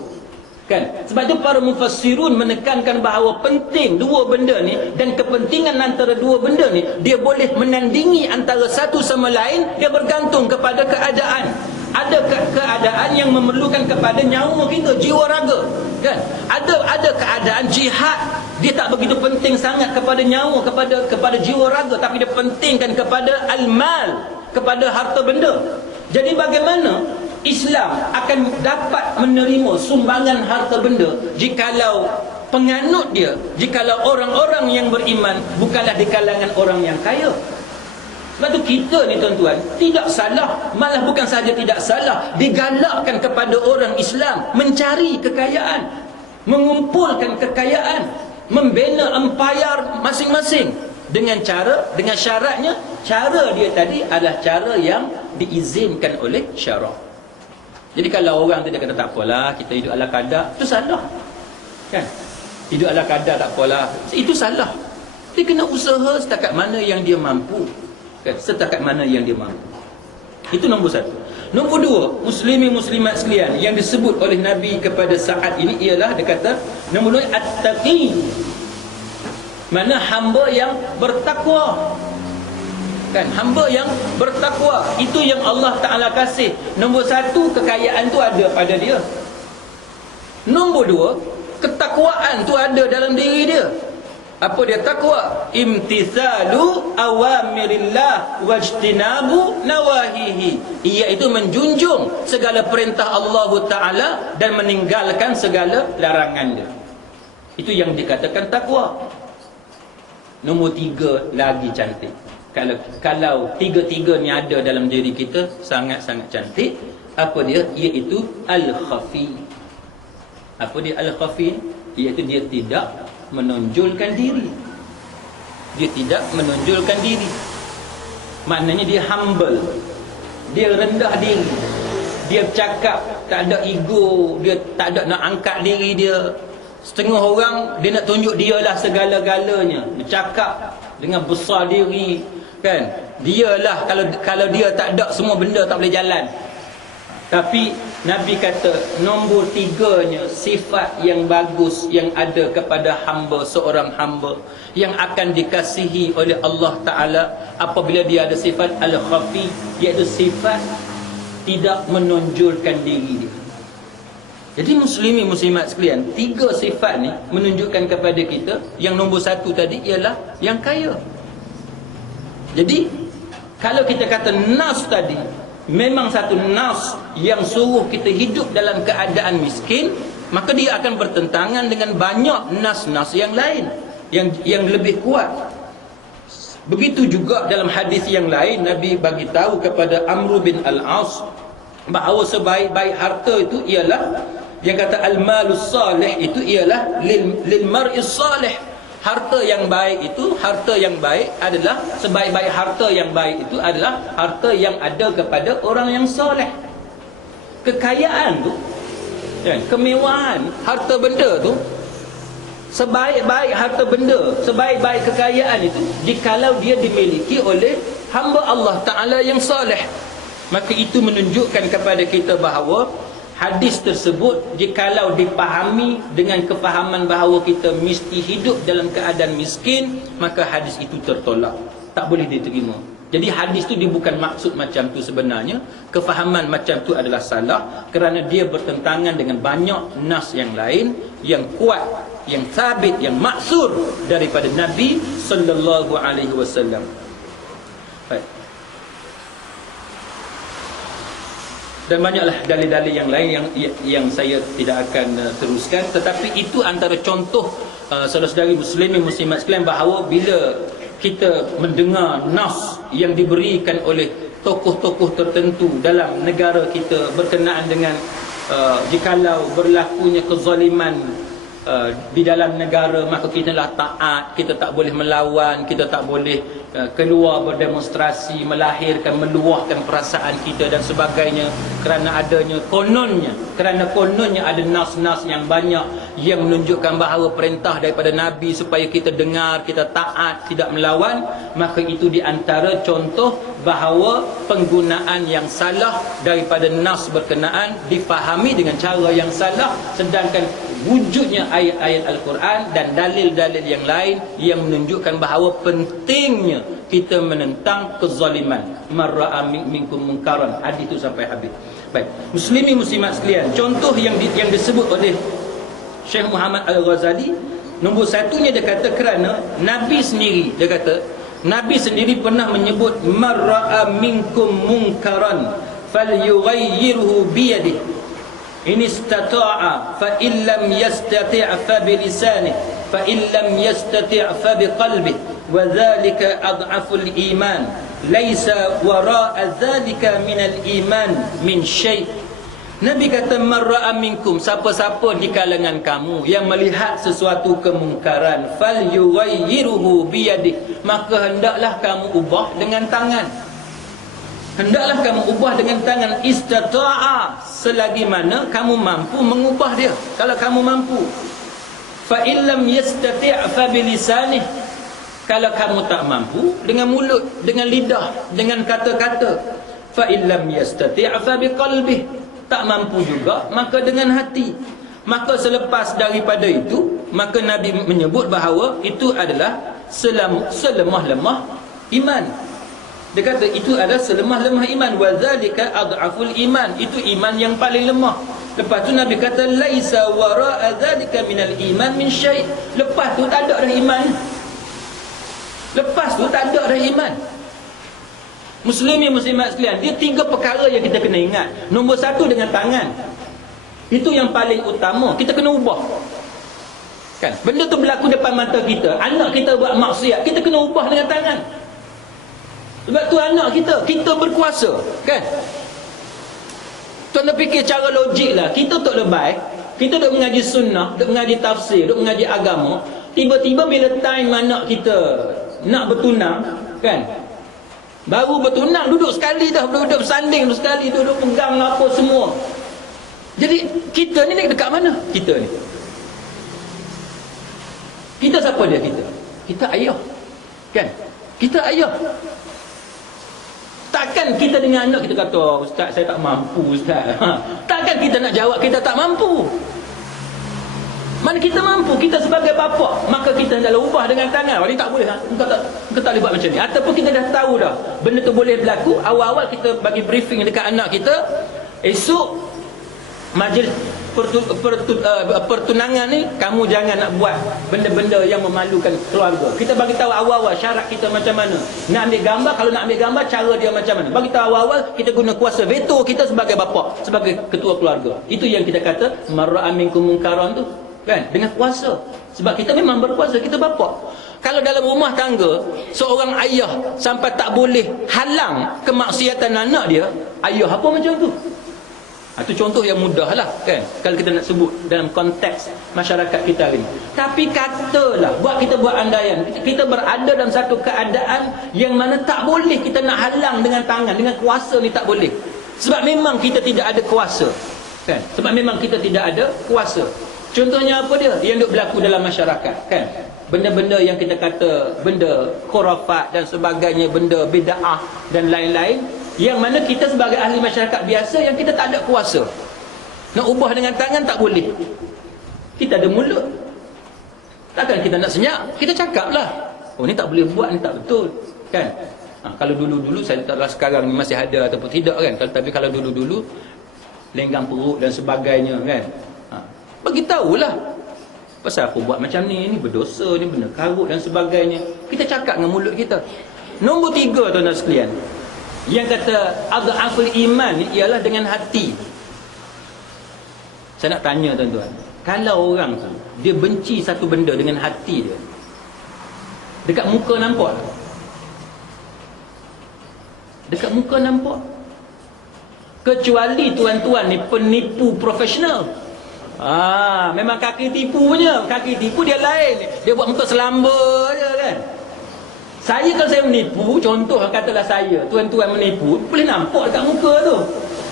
Kan? Sebab itu para mufassirun menekankan bahawa penting dua benda ni dan kepentingan antara dua benda ni dia boleh menandingi antara satu sama lain, dia bergantung kepada keadaan. Ada keadaan yang memerlukan kepada nyawa kita, jiwa raga, kan? Ada keadaan jihad dia tak begitu penting sangat kepada nyawa, kepada jiwa raga, tapi dia pentingkan kepada al-mal, kepada harta benda. Jadi bagaimana Islam akan dapat menerima sumbangan harta benda jikalau penganut dia, jikalau orang-orang yang beriman bukanlah di kalangan orang yang kaya? Sebab tu kita ni tuan-tuan tidak salah, malah bukan sahaja tidak salah, digalakkan kepada orang Islam mencari kekayaan, mengumpulkan kekayaan, membina empayar masing-masing dengan syaratnya, cara dia tadi adalah cara yang diizinkan oleh syarak. Jadi kalau orang tu dia kata tak apalah, kita hidup ala kadar, itu salah. Kan? Hidup ala kadar tak apalah, itu salah. Dia kena usaha setakat mana yang dia mampu. Kan? Setakat mana yang dia mampu. Itu nombor satu. Nombor dua, muslimin muslimat sekalian, yang disebut oleh Nabi kepada Sa'ad ini ialah, dia kata, nombor dua, at-taqi. Mana hamba yang bertakwa. Kan, hamba yang bertakwa, itu yang Allah Ta'ala kasih. Nombor satu, kekayaan tu ada pada dia. Nombor dua, ketakwaan tu ada dalam diri dia. Apa dia takwa? Imtithalu awamirillah wajtinabu nawahihi, iaitu menjunjung segala perintah Allah Ta'ala dan meninggalkan segala larangan dia. Itu yang dikatakan takwa. Nombor tiga lagi cantik. Kalau tiga-tiga ni ada dalam diri kita, sangat-sangat cantik. Apa dia? Iaitu al-khafi. Apa dia al-khafi? Iaitu dia tidak menonjolkan diri. Dia tidak menonjolkan diri. Maknanya dia humble, dia rendah diri, dia bercakap tak ada ego, dia tak ada nak angkat diri dia. Setengah orang dia nak tunjuk dialah segala-galanya, bercakap dengan besar diri, kan? Dialah, kalau dia tak ada, semua benda tak boleh jalan. Tapi Nabi kata nombor tiganya sifat yang bagus yang ada kepada hamba, seorang hamba yang akan dikasihi oleh Allah Ta'ala apabila dia ada sifat al-khafi, iaitu sifat tidak menonjolkan diri dia. Jadi muslimin muslimat sekalian, tiga sifat ni menunjukkan kepada kita yang nombor satu tadi ialah yang kaya. Jadi kalau kita kata nas tadi memang satu nas yang suruh kita hidup dalam keadaan miskin, maka dia akan bertentangan dengan banyak nas-nas yang lain yang lebih kuat. Begitu juga dalam hadis yang lain, Nabi bagi tahu kepada Amr bin Al-As bahawa sebaik-baik harta itu ialah, yang kata al-malus salih itu ialah lil mar'is salih. Harta yang baik itu, harta yang baik adalah, sebaik-baik harta yang baik itu adalah harta yang ada kepada orang yang soleh. Kekayaan tu, kemewahan harta benda tu, sebaik-baik harta benda, sebaik-baik kekayaan itu, jikalau dia dimiliki oleh hamba Allah Ta'ala yang soleh, maka itu menunjukkan kepada kita bahawa hadis tersebut jikalau dipahami dengan kefahaman bahawa kita mesti hidup dalam keadaan miskin, maka hadis itu tertolak, tak boleh diterima. Jadi hadis tu dia bukan maksud macam tu sebenarnya. Kefahaman macam tu adalah salah kerana dia bertentangan dengan banyak nas yang lain yang kuat, yang sabit, yang maksur daripada Nabi sallallahu alaihi wasallam. Baik. Dan banyaklah dalil-dalil yang lain yang saya tidak akan teruskan, tetapi itu antara contoh saudara-saudari muslimin muslimat sekalian bahawa bila kita mendengar nas yang diberikan oleh tokoh-tokoh tertentu dalam negara kita berkenaan dengan jikalau berlakunya kezaliman di dalam negara, maka kita lah taat, kita tak boleh melawan, kita tak boleh keluar berdemonstrasi, melahirkan, meluahkan perasaan kita dan sebagainya, kerana kononnya ada nas-nas yang banyak yang menunjukkan bahawa perintah daripada Nabi supaya kita dengar, kita taat, tidak melawan. Maka itu di antara contoh bahawa penggunaan yang salah daripada nas berkenaan difahami dengan cara yang salah, sedangkan wujudnya ayat-ayat Al-Quran dan dalil-dalil yang lain yang menunjukkan bahawa pentingnya kita menentang kezaliman. Marra'a minkum munkaran, hadis itu sampai habis. Baik, muslimin muslimat sekalian, contoh yang disebut oleh Syekh Muhammad Al-Ghazali, nombor satunya dia kata kerana Nabi sendiri, dia kata Nabi sendiri pernah menyebut marra'a minkum munkaran falyughayyirhu biyadihi in istata'a fa in lam yastati' fa bi lisanihi fa in lam yastati' fa bi qalbihi wa dhalika adhaful iman laisa wara'a dhalika min al iman min syai'. Nabi kata marra'a minkum, siapa-siapa di kalangan kamu yang melihat sesuatu kemungkaran, fal yughayyiruhu biyadihi, maka hendaklah kamu ubah dengan tangan. Hendaklah kamu ubah dengan tangan, istata'a, selagi mana kamu mampu mengubah dia. Kalau kamu mampu, fa illam yastati' fa bilisanih, kalau kamu tak mampu, dengan mulut, dengan lidah, dengan kata-kata. Fa illam yastati' fa biqalbih, tak mampu juga, maka dengan hati. Maka selepas daripada itu, maka Nabi menyebut bahawa itu adalah selemah-lemah iman. Dia kata itu adalah selemah-lemah iman. Wa dzalika adhaful iman, itu iman yang paling lemah. Lepas tu Nabi kata laisa wara'a dzalika minal iman min syai'. Lepas tu tak ada dah iman. Lepas tu tak ada dah iman. Muslimin muslimat sekalian, dia tiga perkara yang kita kena ingat. Nombor satu dengan tangan. Itu yang paling utama, kita kena ubah. Kan? Benda tu berlaku depan mata kita. Anak kita buat maksiat, kita kena ubah dengan tangan. Sebab tu anak kita berkuasa, kan? Tuan fikir cara logik lah. Kita tak lebay, kita duk mengaji sunnah, duk mengaji tafsir, duk mengaji agama. Tiba-tiba bila time anak kita nak bertunang, kan? Baru bertunang, duduk sekali dah, duduk bersanding sekali, duduk pegang apa semua. Jadi kita ni dekat mana? Kita ni, kita siapa dia? Kita ayah, kan? Kita ayah. Takkan kita dengan anak kita kata, oh, ustaz saya tak mampu ustaz. Takkan kita nak jawab kita tak mampu. Mana kita mampu, kita sebagai bapa, maka kita hendaklah ubah dengan tangan. Ini tak boleh, engkau tak boleh buat macam ni. Ataupun kita dah tahu dah benda tu boleh berlaku, awal-awal kita bagi briefing dekat anak kita. Esok majlis pertunangan ni kamu jangan nak buat benda-benda yang memalukan keluarga. Kita bagi tahu awal-awal syarat kita macam mana. Nak ambil gambar, kalau nak ambil gambar cara dia macam mana. Bagi tahu awal-awal kita guna kuasa veto kita sebagai bapa, sebagai ketua keluarga. Itu yang kita kata marra minkum munkaran tu, kan? Dengan kuasa. Sebab kita memang berkuasa, kita bapa. Kalau dalam rumah tangga seorang ayah sampai tak boleh halang kemaksiatan anak dia, ayah apa macam tu? Itu contoh yang mudah lah, kan? Kalau kita nak sebut dalam konteks masyarakat kita hari ni. Tapi katalah, kita buat andaian, kita berada dalam satu keadaan yang mana tak boleh kita nak halang dengan tangan, dengan kuasa ni tak boleh. Sebab memang kita tidak ada kuasa, kan? Sebab memang kita tidak ada kuasa. Contohnya apa dia? Yang duk berlaku dalam masyarakat, kan? Benda-benda yang kita kata benda khurafat dan sebagainya, benda bid'ah dan lain-lain, yang mana kita sebagai ahli masyarakat biasa yang kita tak ada kuasa. Nak ubah dengan tangan tak boleh. Kita ada mulut. Takkan kita nak senyap, kita cakap lah. Oh ni tak boleh buat, ni tak betul, kan? Kalau dulu-dulu, saya tak tahu sekarang ni masih ada ataupun tidak, kan? Tapi kalau dulu-dulu lenggang perut dan sebagainya, kan? Beritahulah, pasal aku buat macam ni berdosa, ni benda karut dan sebagainya. Kita cakap dengan mulut kita. Nombor 3, tuan-tuan sekalian, yang kata adhaful iman ni ialah dengan hati. Saya nak tanya tuan-tuan, kalau orang tu dia benci satu benda dengan hati dia, dekat muka nampak? Dekat muka nampak? Kecuali tuan-tuan ni penipu profesional. Memang kaki tipu punya. Kaki tipu dia lain. Dia buat muka selamba je, kan? Saya kalau saya menipu, contoh katalah saya, tuan-tuan menipu, boleh nampak dekat muka tu,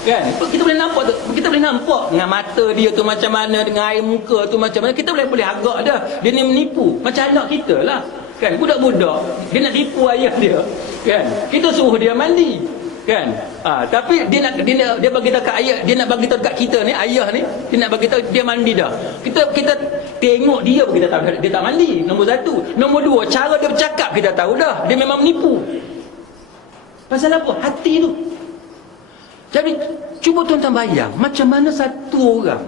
kan? Kita boleh nampak tu, kita boleh nampak dengan mata dia tu macam mana, dengan air muka tu macam mana. Kita boleh agak dah dia ni menipu. Macam anak kita lah, kan? Budak-budak dia nak tipu ayah dia, kan? Kita suruh dia mandi, kan? Tapi dia bagi tahu kat ayah, dia nak bagi tahu kat kita ni, ayah ni, dia nak bagi tahu dia mandi dah. Kita tengok dia pun kita tahu dia tak mandi. Nombor 1. Nombor 2, cara dia bercakap kita tahu dah, dia memang menipu. Pasal apa? Hati tu. Jadi cuba tuan-tuan bayang macam mana satu orang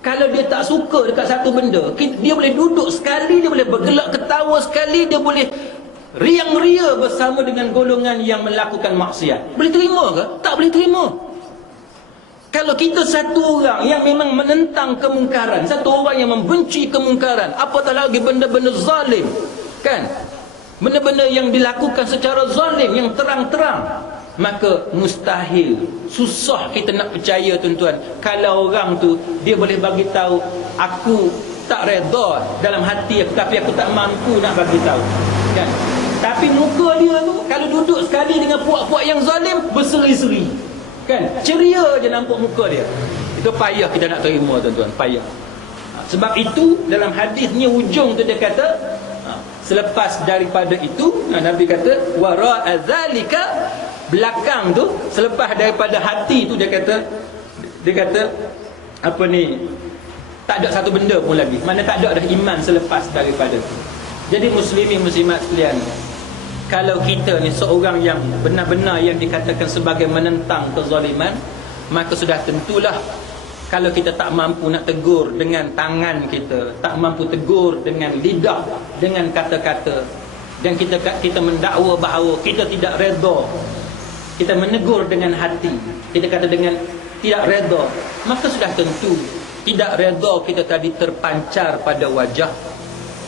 kalau dia tak suka dekat satu benda, dia boleh duduk sekali, dia boleh bergelak ketawa sekali, dia boleh riang-ria bersama dengan golongan yang melakukan maksiat. Boleh terima ke? Tak boleh terima. Kalau kita satu orang yang memang menentang kemungkaran, satu orang yang membenci kemungkaran, apatah lagi benda-benda zalim, kan? Benda-benda yang dilakukan secara zalim, yang terang-terang, maka mustahil, susah kita nak percaya tuan-tuan, kalau orang tu dia boleh bagi tahu aku tak redha dalam hati aku, tapi aku tak mampu nak bagi tahu, kan? Tapi muka dia tu kalau duduk sekali dengan puak-puak yang zalim, berseri-seri, kan? Ceria je nampak muka dia. Itu payah kita nak terima tuan-tuan, payah. Sebab itu dalam hadis ni ujung tu dia kata, selepas daripada itu, Nabi kata wara azalika, belakang tu, selepas daripada hati tu dia kata apa ni, tak ada satu benda pun lagi. Mana tak ada dah iman selepas daripada tu. Jadi muslimin muslimat sekalian, kalau kita ni seorang yang benar-benar yang dikatakan sebagai menentang kezaliman, maka sudah tentulah kalau kita tak mampu nak tegur dengan tangan kita, tak mampu tegur dengan lidah, dengan kata-kata, dan kita mendakwa bahawa kita tidak redha, kita menegur dengan hati, kita kata dengan tidak redha, maka sudah tentu tidak redha kita tadi terpancar pada wajah.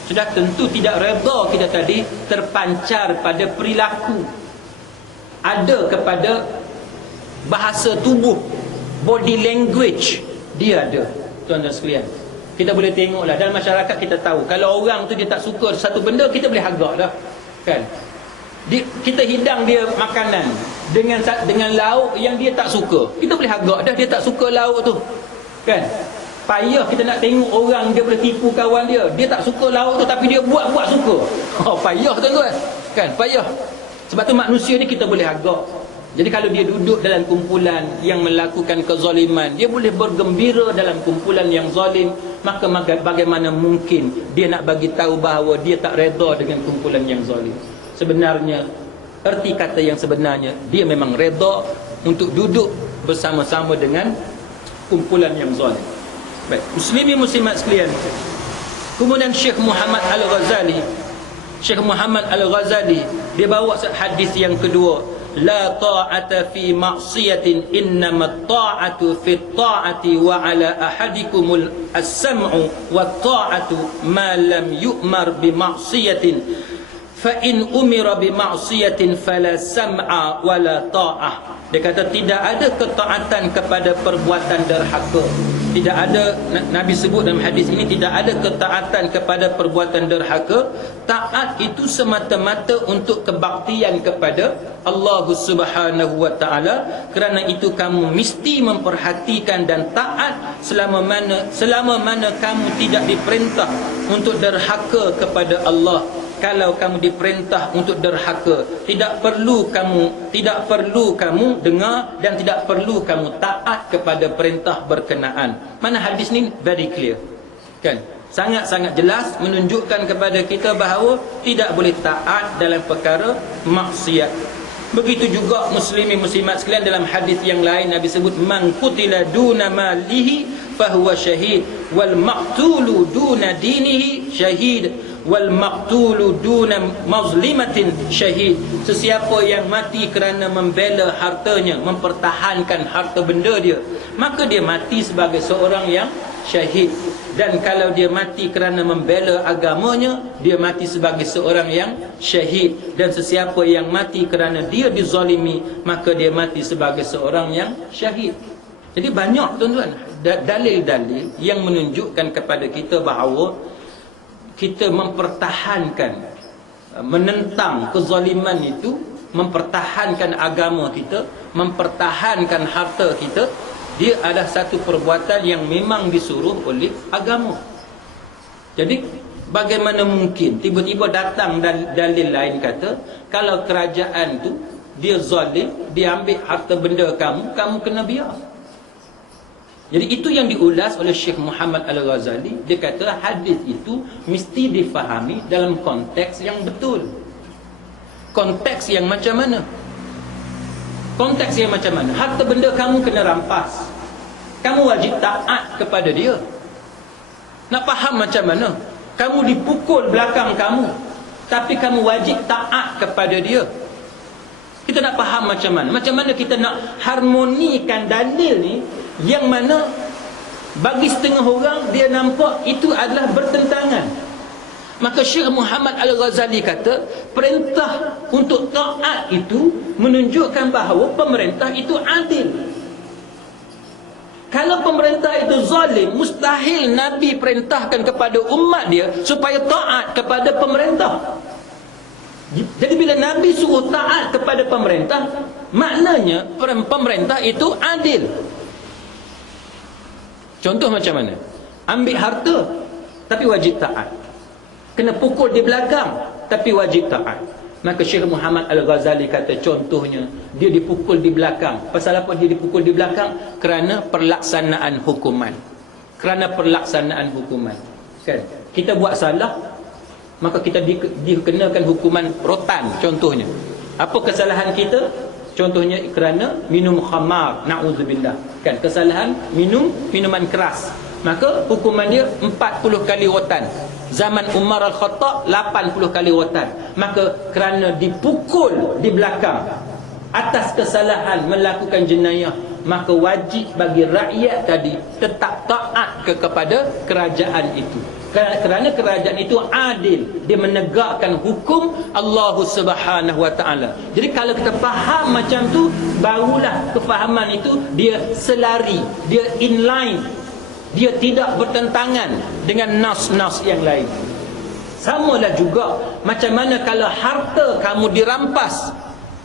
Sudah tentu tidak redha kita tadi terpancar pada perilaku, ada kepada bahasa tubuh, body language dia ada. Tuan-tuan sekalian, kita boleh tengoklah dalam masyarakat, kita tahu kalau orang tu dia tak suka satu benda, kita boleh agak dah, kan? Kita hidang dia makanan dengan lauk yang dia tak suka, kita boleh agak dah dia tak suka lauk tu, kan? Payah kita nak tengok orang dia boleh tipu kawan dia, dia tak suka lauk tu tapi dia buat suka. Payah tuan-tuan, kan? Payah. Sebab tu manusia ni kita boleh agak. Jadi kalau dia duduk dalam kumpulan yang melakukan kezaliman, dia boleh bergembira dalam kumpulan yang zalim, maka bagaimana mungkin dia nak bagi tahu bahawa dia tak redha dengan kumpulan yang zalim? Sebenarnya erti kata yang sebenarnya, dia memang redha untuk duduk bersama-sama dengan kumpulan yang zalim. Baik, muslimin muslimat sekalian. Kemudian Syekh Muhammad Al-Ghazali, dia bawa hadis yang kedua, la ta'ata fi ma'siyatin innamat ta'atu fi ta'ati wa ala ahadikumul as-sam'u wa ta'atu ma lam yu'mar bi ma'siyatin fa in umira bi ma'siyatin fala sam'a wa la ta'ah. Dia kata tidak ada ketaatan kepada perbuatan derhaka. Tidak ada, Nabi sebut dalam hadis ini, tidak ada ketaatan kepada perbuatan derhaka. Taat itu semata-mata untuk kebaktian kepada Allah Subhanahu wa taala. Kerana itu kamu mesti memperhatikan dan taat selama mana kamu tidak diperintah untuk derhaka kepada Allah. Kalau kamu diperintah untuk derhaka, tidak perlu kamu dengar dan tidak perlu kamu taat kepada perintah berkenaan. Mana hadis ni very clear, kan? Sangat-sangat jelas menunjukkan kepada kita bahawa tidak boleh taat dalam perkara maksiat. Begitu juga muslimin muslimat sekalian, dalam hadis yang lain Nabi sebut man qutila duna malihi fahuwa syahid wal maqtulu duna dinihi syahid wal maqtulu duna mazlimatin syahid. Sesiapa yang mati kerana membela hartanya, mempertahankan harta benda dia, maka dia mati sebagai seorang yang syahid. Dan kalau dia mati kerana membela agamanya, dia mati sebagai seorang yang syahid. Dan sesiapa yang mati kerana dia dizalimi, maka dia mati sebagai seorang yang syahid. Jadi banyak tuan-tuan dalil-dalil yang menunjukkan kepada kita bahawa kita mempertahankan, menentang kezaliman itu, mempertahankan agama kita, mempertahankan harta kita, dia adalah satu perbuatan yang memang disuruh oleh agama. Jadi bagaimana mungkin tiba-tiba datang dalil lain kata kalau kerajaan tu dia zalim, dia ambil harta benda kamu kena biar. Jadi itu yang diulas oleh Syekh Muhammad Al-Ghazali. Dia kata hadis itu mesti difahami dalam konteks yang betul. Konteks yang macam mana? Konteks yang macam mana? Harta benda kamu kena rampas, kamu wajib taat kepada dia. Nak faham macam mana? Kamu dipukul belakang kamu, tapi kamu wajib taat kepada dia. Kita nak faham macam mana? Macam mana kita nak harmonikan dalil ni, yang mana bagi setengah orang dia nampak itu adalah bertentangan. Maka Syekh Muhammad Al-Ghazali kata perintah untuk taat itu menunjukkan bahawa pemerintah itu adil. Kalau pemerintah itu zalim, mustahil Nabi perintahkan kepada umat dia supaya taat kepada pemerintah. Jadi bila Nabi suruh taat kepada pemerintah, maknanya pemerintah itu adil. Contoh macam mana? Ambil harta tapi wajib taat, kena pukul di belakang tapi wajib taat. Maka Syekh Muhammad Al-Ghazali kata contohnya, dia dipukul di belakang. Pasal apa dia dipukul di belakang? Kerana pelaksanaan hukuman. Kerana pelaksanaan hukuman, kan? Kita buat salah, maka kita dikenakan hukuman rotan. Contohnya, apa kesalahan kita? Contohnya kerana minum khamar, na'udzubillah, kan? Kesalahan minuman keras, maka hukuman dia 40 kali rotan. Zaman Umar Al-Khattab 80 kali rotan. Maka kerana dipukul di belakang atas kesalahan melakukan jenayah, maka wajib bagi rakyat tadi tetap taat kepada kerajaan itu. Kerana kerajaan itu adil, dia menegakkan hukum Allah Subhanahu wa taala. Jadi kalau kita faham macam tu, barulah kefahaman itu dia selari, dia inline, dia tidak bertentangan dengan nas-nas yang lain. Samalah juga macam mana kalau harta kamu dirampas,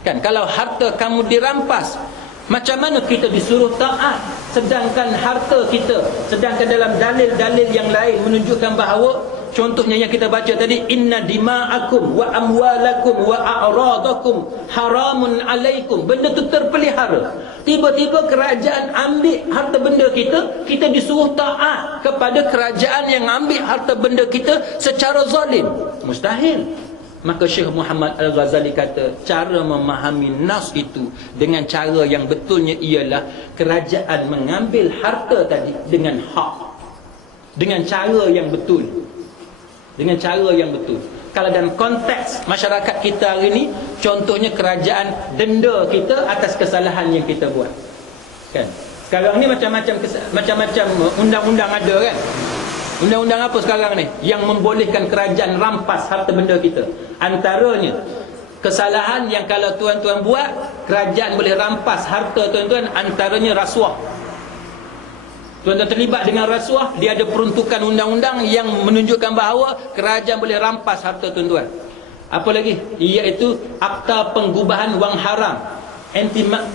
kan? Kalau harta kamu dirampas, macam mana kita disuruh taat, sedangkan harta kita, sedangkan dalam dalil-dalil yang lain menunjukkan bahawa, contohnya yang kita baca tadi, inna dima'akum wa amwalakum wa a'radakum haramun alaikum, benda tu terpelihara. Tiba-tiba kerajaan ambil harta benda kita, kita disuruh taat kepada kerajaan yang ambil harta benda kita secara zalim? Mustahil. Maka Syekh Muhammad Al-Ghazali kata cara memahami nas itu dengan cara yang betulnya ialah kerajaan mengambil harta tadi dengan hak. dengan cara yang betul. Dengan cara yang betul. Kalau dalam konteks masyarakat kita hari ini, contohnya kerajaan denda kita atas kesalahan yang kita buat. Kan? Sekarang ni macam-macam undang-undang ada kan? Undang-undang apa sekarang ni yang membolehkan kerajaan rampas harta benda kita? Antaranya kesalahan yang kalau tuan-tuan buat, kerajaan boleh rampas harta tuan-tuan, antaranya rasuah. Tuan-tuan terlibat dengan rasuah, dia ada peruntukan undang-undang yang menunjukkan bahawa kerajaan boleh rampas harta tuan-tuan. Apa lagi? Iaitu Akta Penggubahan Wang Haram,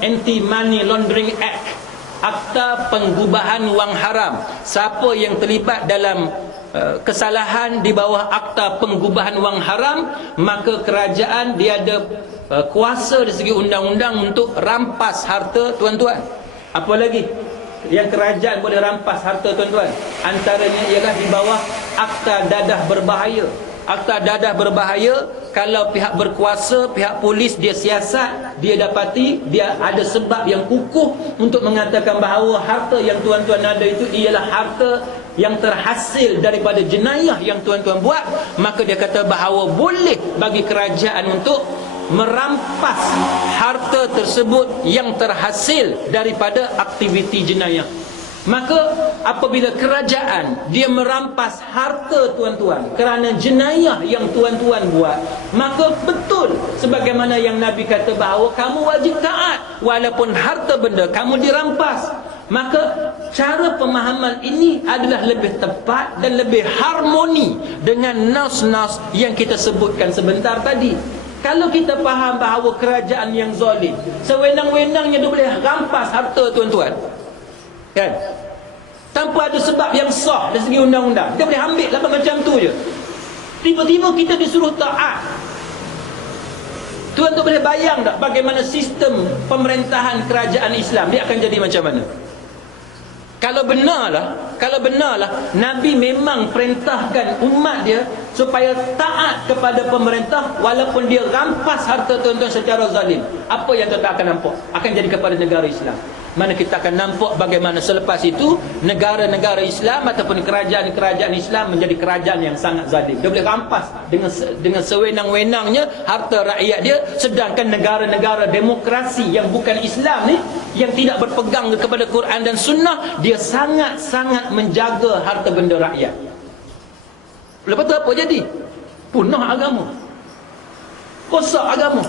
Anti-Money Laundering Act. Akta Penggubahan Wang Haram. Siapa yang terlibat dalam kesalahan di bawah Akta Penggubahan Wang Haram, maka kerajaan dia ada kuasa dari segi undang-undang untuk rampas harta tuan-tuan. Apa lagi yang kerajaan boleh rampas harta tuan-tuan? Antaranya ialah di bawah Akta Dadah Berbahaya. Akta dadah berbahaya, kalau pihak berkuasa, pihak polis dia siasat, dia dapati, dia ada sebab yang kukuh untuk mengatakan bahawa harta yang tuan-tuan ada itu ialah harta yang terhasil daripada jenayah yang tuan-tuan buat, maka dia kata bahawa boleh bagi kerajaan untuk merampas harta tersebut yang terhasil daripada aktiviti jenayah. Maka apabila kerajaan dia merampas harta tuan-tuan kerana jenayah yang tuan-tuan buat, maka betul sebagaimana yang Nabi kata bahawa kamu wajib taat walaupun harta benda kamu dirampas. Maka cara pemahaman ini adalah lebih tepat dan lebih harmoni dengan nas-nas yang kita sebutkan sebentar tadi. Kalau kita faham bahawa kerajaan yang zalim sewenang-wenangnya dia boleh rampas harta tuan-tuan, kan? Tanpa ada sebab yang sah dari segi undang-undang, dia boleh ambil lah macam tu je. Tiba-tiba kita disuruh taat. Tuan-tuan boleh bayang tak bagaimana sistem pemerintahan kerajaan Islam dia akan jadi macam mana? Kalau benarlah Nabi memang perintahkan umat dia supaya taat kepada pemerintah walaupun dia rampas harta tuan-tuan secara zalim, apa yang tuan-tuan akan nampak? Akan jadi kepada negara Islam. Mana kita akan nampak bagaimana selepas itu negara-negara Islam ataupun kerajaan-kerajaan Islam menjadi kerajaan yang sangat zalim. Dia boleh rampas dengan sewenang-wenangnya harta rakyat dia, sedangkan negara-negara demokrasi yang bukan Islam ni, yang tidak berpegang kepada Quran dan Sunnah, dia sangat-sangat menjaga harta benda rakyat. Lepas tu apa jadi? Punah agama, rosak agama.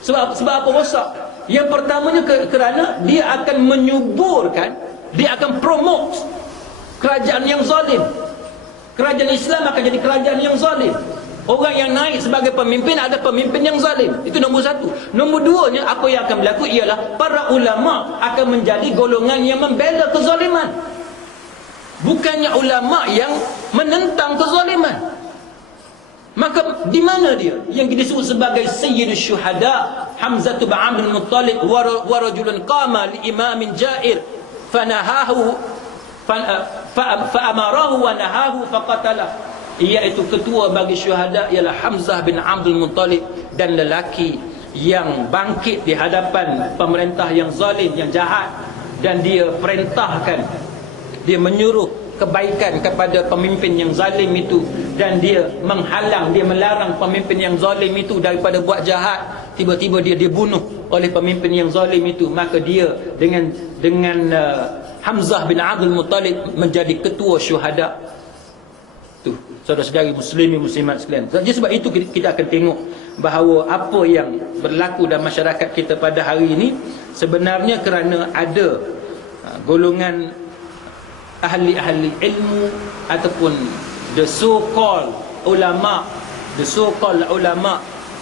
Sebab apa rosak? Yang pertamanya kerana dia akan menyuburkan, dia akan promote kerajaan yang zalim. Kerajaan Islam akan jadi kerajaan yang zalim. Orang yang naik sebagai pemimpin ada pemimpin yang zalim. Itu nombor satu. Nombor duanya, apa yang akan berlaku ialah para ulama akan menjadi golongan yang membela kezaliman, bukannya ulama yang menentang kezaliman. Maka di mana dia yang disebut sebagai Sayyidus Syuhada, Hamzah bin Abdul Muttalib, wa rajulun qama li imamin ja'ir fanahahu fa'amarahu wa nahahu faqatalah, iaitu ketua bagi syuhada ialah Hamzah bin Abdul Muttalib, dan lelaki yang bangkit di hadapan pemerintah yang zalim, yang jahat, dan dia perintahkan, dia menyuruh kebaikan kepada pemimpin yang zalim itu, dan dia menghalang, dia melarang pemimpin yang zalim itu daripada buat jahat. Tiba-tiba dia dibunuh oleh pemimpin yang zalim itu. Maka dia dengan Hamzah bin Abdul Muttalib menjadi ketua syuhada. Tu, saudara-saudari muslimin muslimat sekalian. Jadi sebab itu kita akan tengok bahawa apa yang berlaku dalam masyarakat kita pada hari ini sebenarnya kerana ada golongan ahli-ahli ilmu ataupun the so-called ulama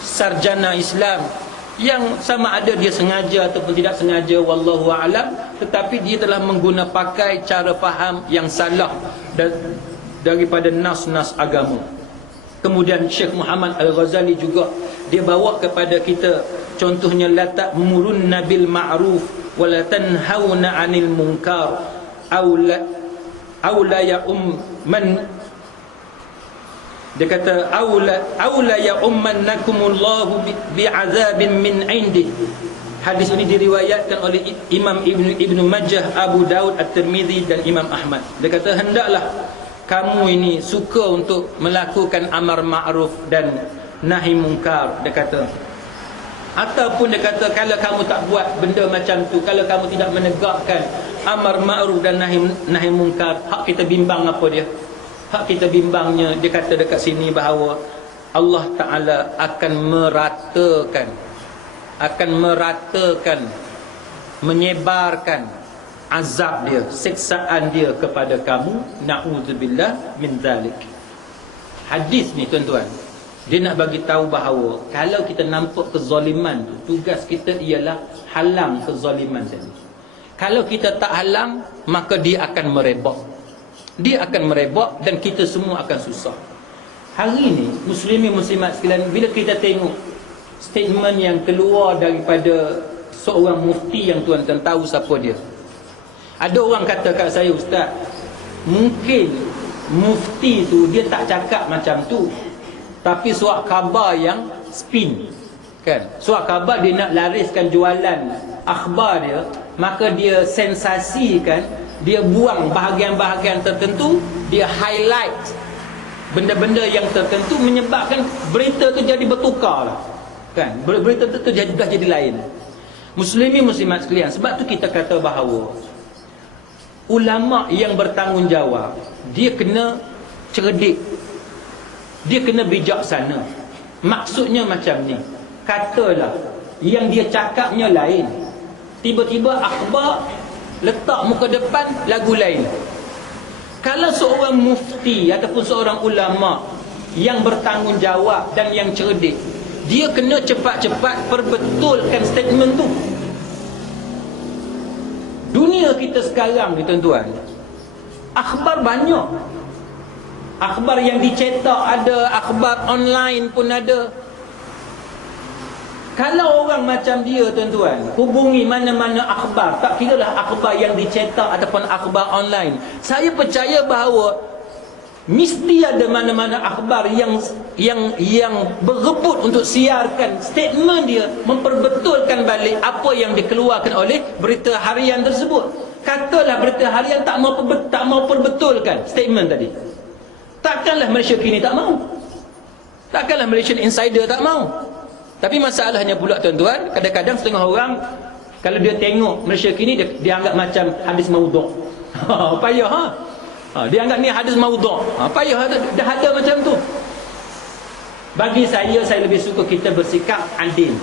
sarjana Islam, yang sama ada dia sengaja ataupun tidak sengaja, wallahu a'lam, tetapi dia telah menggunakan pakai cara faham yang salah daripada nas-nas agama. Kemudian Syekh Muhammad Al-Ghazali juga dia bawa kepada kita contohnya, la ta'murunna bil ma'ruf wa la tanhauna 'anil munkar aula ya man, dia kata aula ya ummannakumullahu bi'azabin min indih Hadis ini diriwayatkan oleh Imam Ibnu Majah, Abu Daud, At-Tirmizi dan Imam Ahmad. Dia kata, hendaklah kamu ini suka untuk melakukan amar ma'ruf dan nahi mungkar. Dia kata, ataupun dia kata, kalau kamu tak buat benda macam tu, kalau kamu tidak menegakkan amar ma'ruf dan nahi mungkar, hak kita bimbang apa dia? Hak kita bimbangnya, dia kata dekat sini bahawa Allah Ta'ala akan meratakan, menyebarkan azab dia, siksaan dia kepada kamu. Na'udzubillah min zalik. Hadis ni tuan-tuan, dia nak bagi tahu bahawa kalau kita nampak kezaliman tu, tugas kita ialah halang kezaliman tadi. Kalau kita tak halang, maka dia akan merebak. Dia akan merebak dan kita semua akan susah. Hari ni muslimin muslimat sekalian, bila kita tengok statement yang keluar daripada seorang mufti yang tuan-tuan tahu siapa dia. Ada orang kata kat saya, ustaz, mungkin mufti tu dia tak cakap macam tu, tapi surat khabar yang spin, kan? Surat khabar dia nak lariskan jualan akhbar dia, maka dia sensasikan, dia buang bahagian-bahagian tertentu, dia highlight benda-benda yang tertentu, menyebabkan berita tu jadi bertukar lah, kan? Berita tu dah jadi lain. Muslimin muslimat sekalian, sebab tu kita kata bahawa ulama yang bertanggungjawab, dia kena cerdik, dia kena bijaksana. Maksudnya macam ni, katalah yang dia cakapnya lain, tiba-tiba akhbar letak muka depan lagu lain. Kalau seorang mufti ataupun seorang ulama yang bertanggungjawab dan yang cerdik, dia kena cepat-cepat perbetulkan statement tu. Dunia kita sekarang ni tuan-tuan, akhbar banyak. Akhbar yang dicetak ada, akhbar online pun ada. Kalau orang macam dia tuan-tuan hubungi mana-mana akhbar, tak kiralah akhbar yang dicetak ataupun akhbar online, saya percaya bahawa mesti ada mana-mana akhbar yang berebut untuk siarkan statement dia, memperbetulkan balik apa yang dikeluarkan oleh berita harian tersebut. Katalah berita harian tak mau perbetulkan statement tadi, takkanlah Malaysia Kini tak mau, takkanlah Malaysian Insider tak mau. Tapi masalahnya pula tuan-tuan, kadang-kadang setengah orang kalau dia tengok Malaysia Kini, dia anggap macam hadis maudhu'. Payah dia anggap ni hadis maudhu'. Payah dah ada macam tu. Bagi saya lebih suka kita bersikap adil.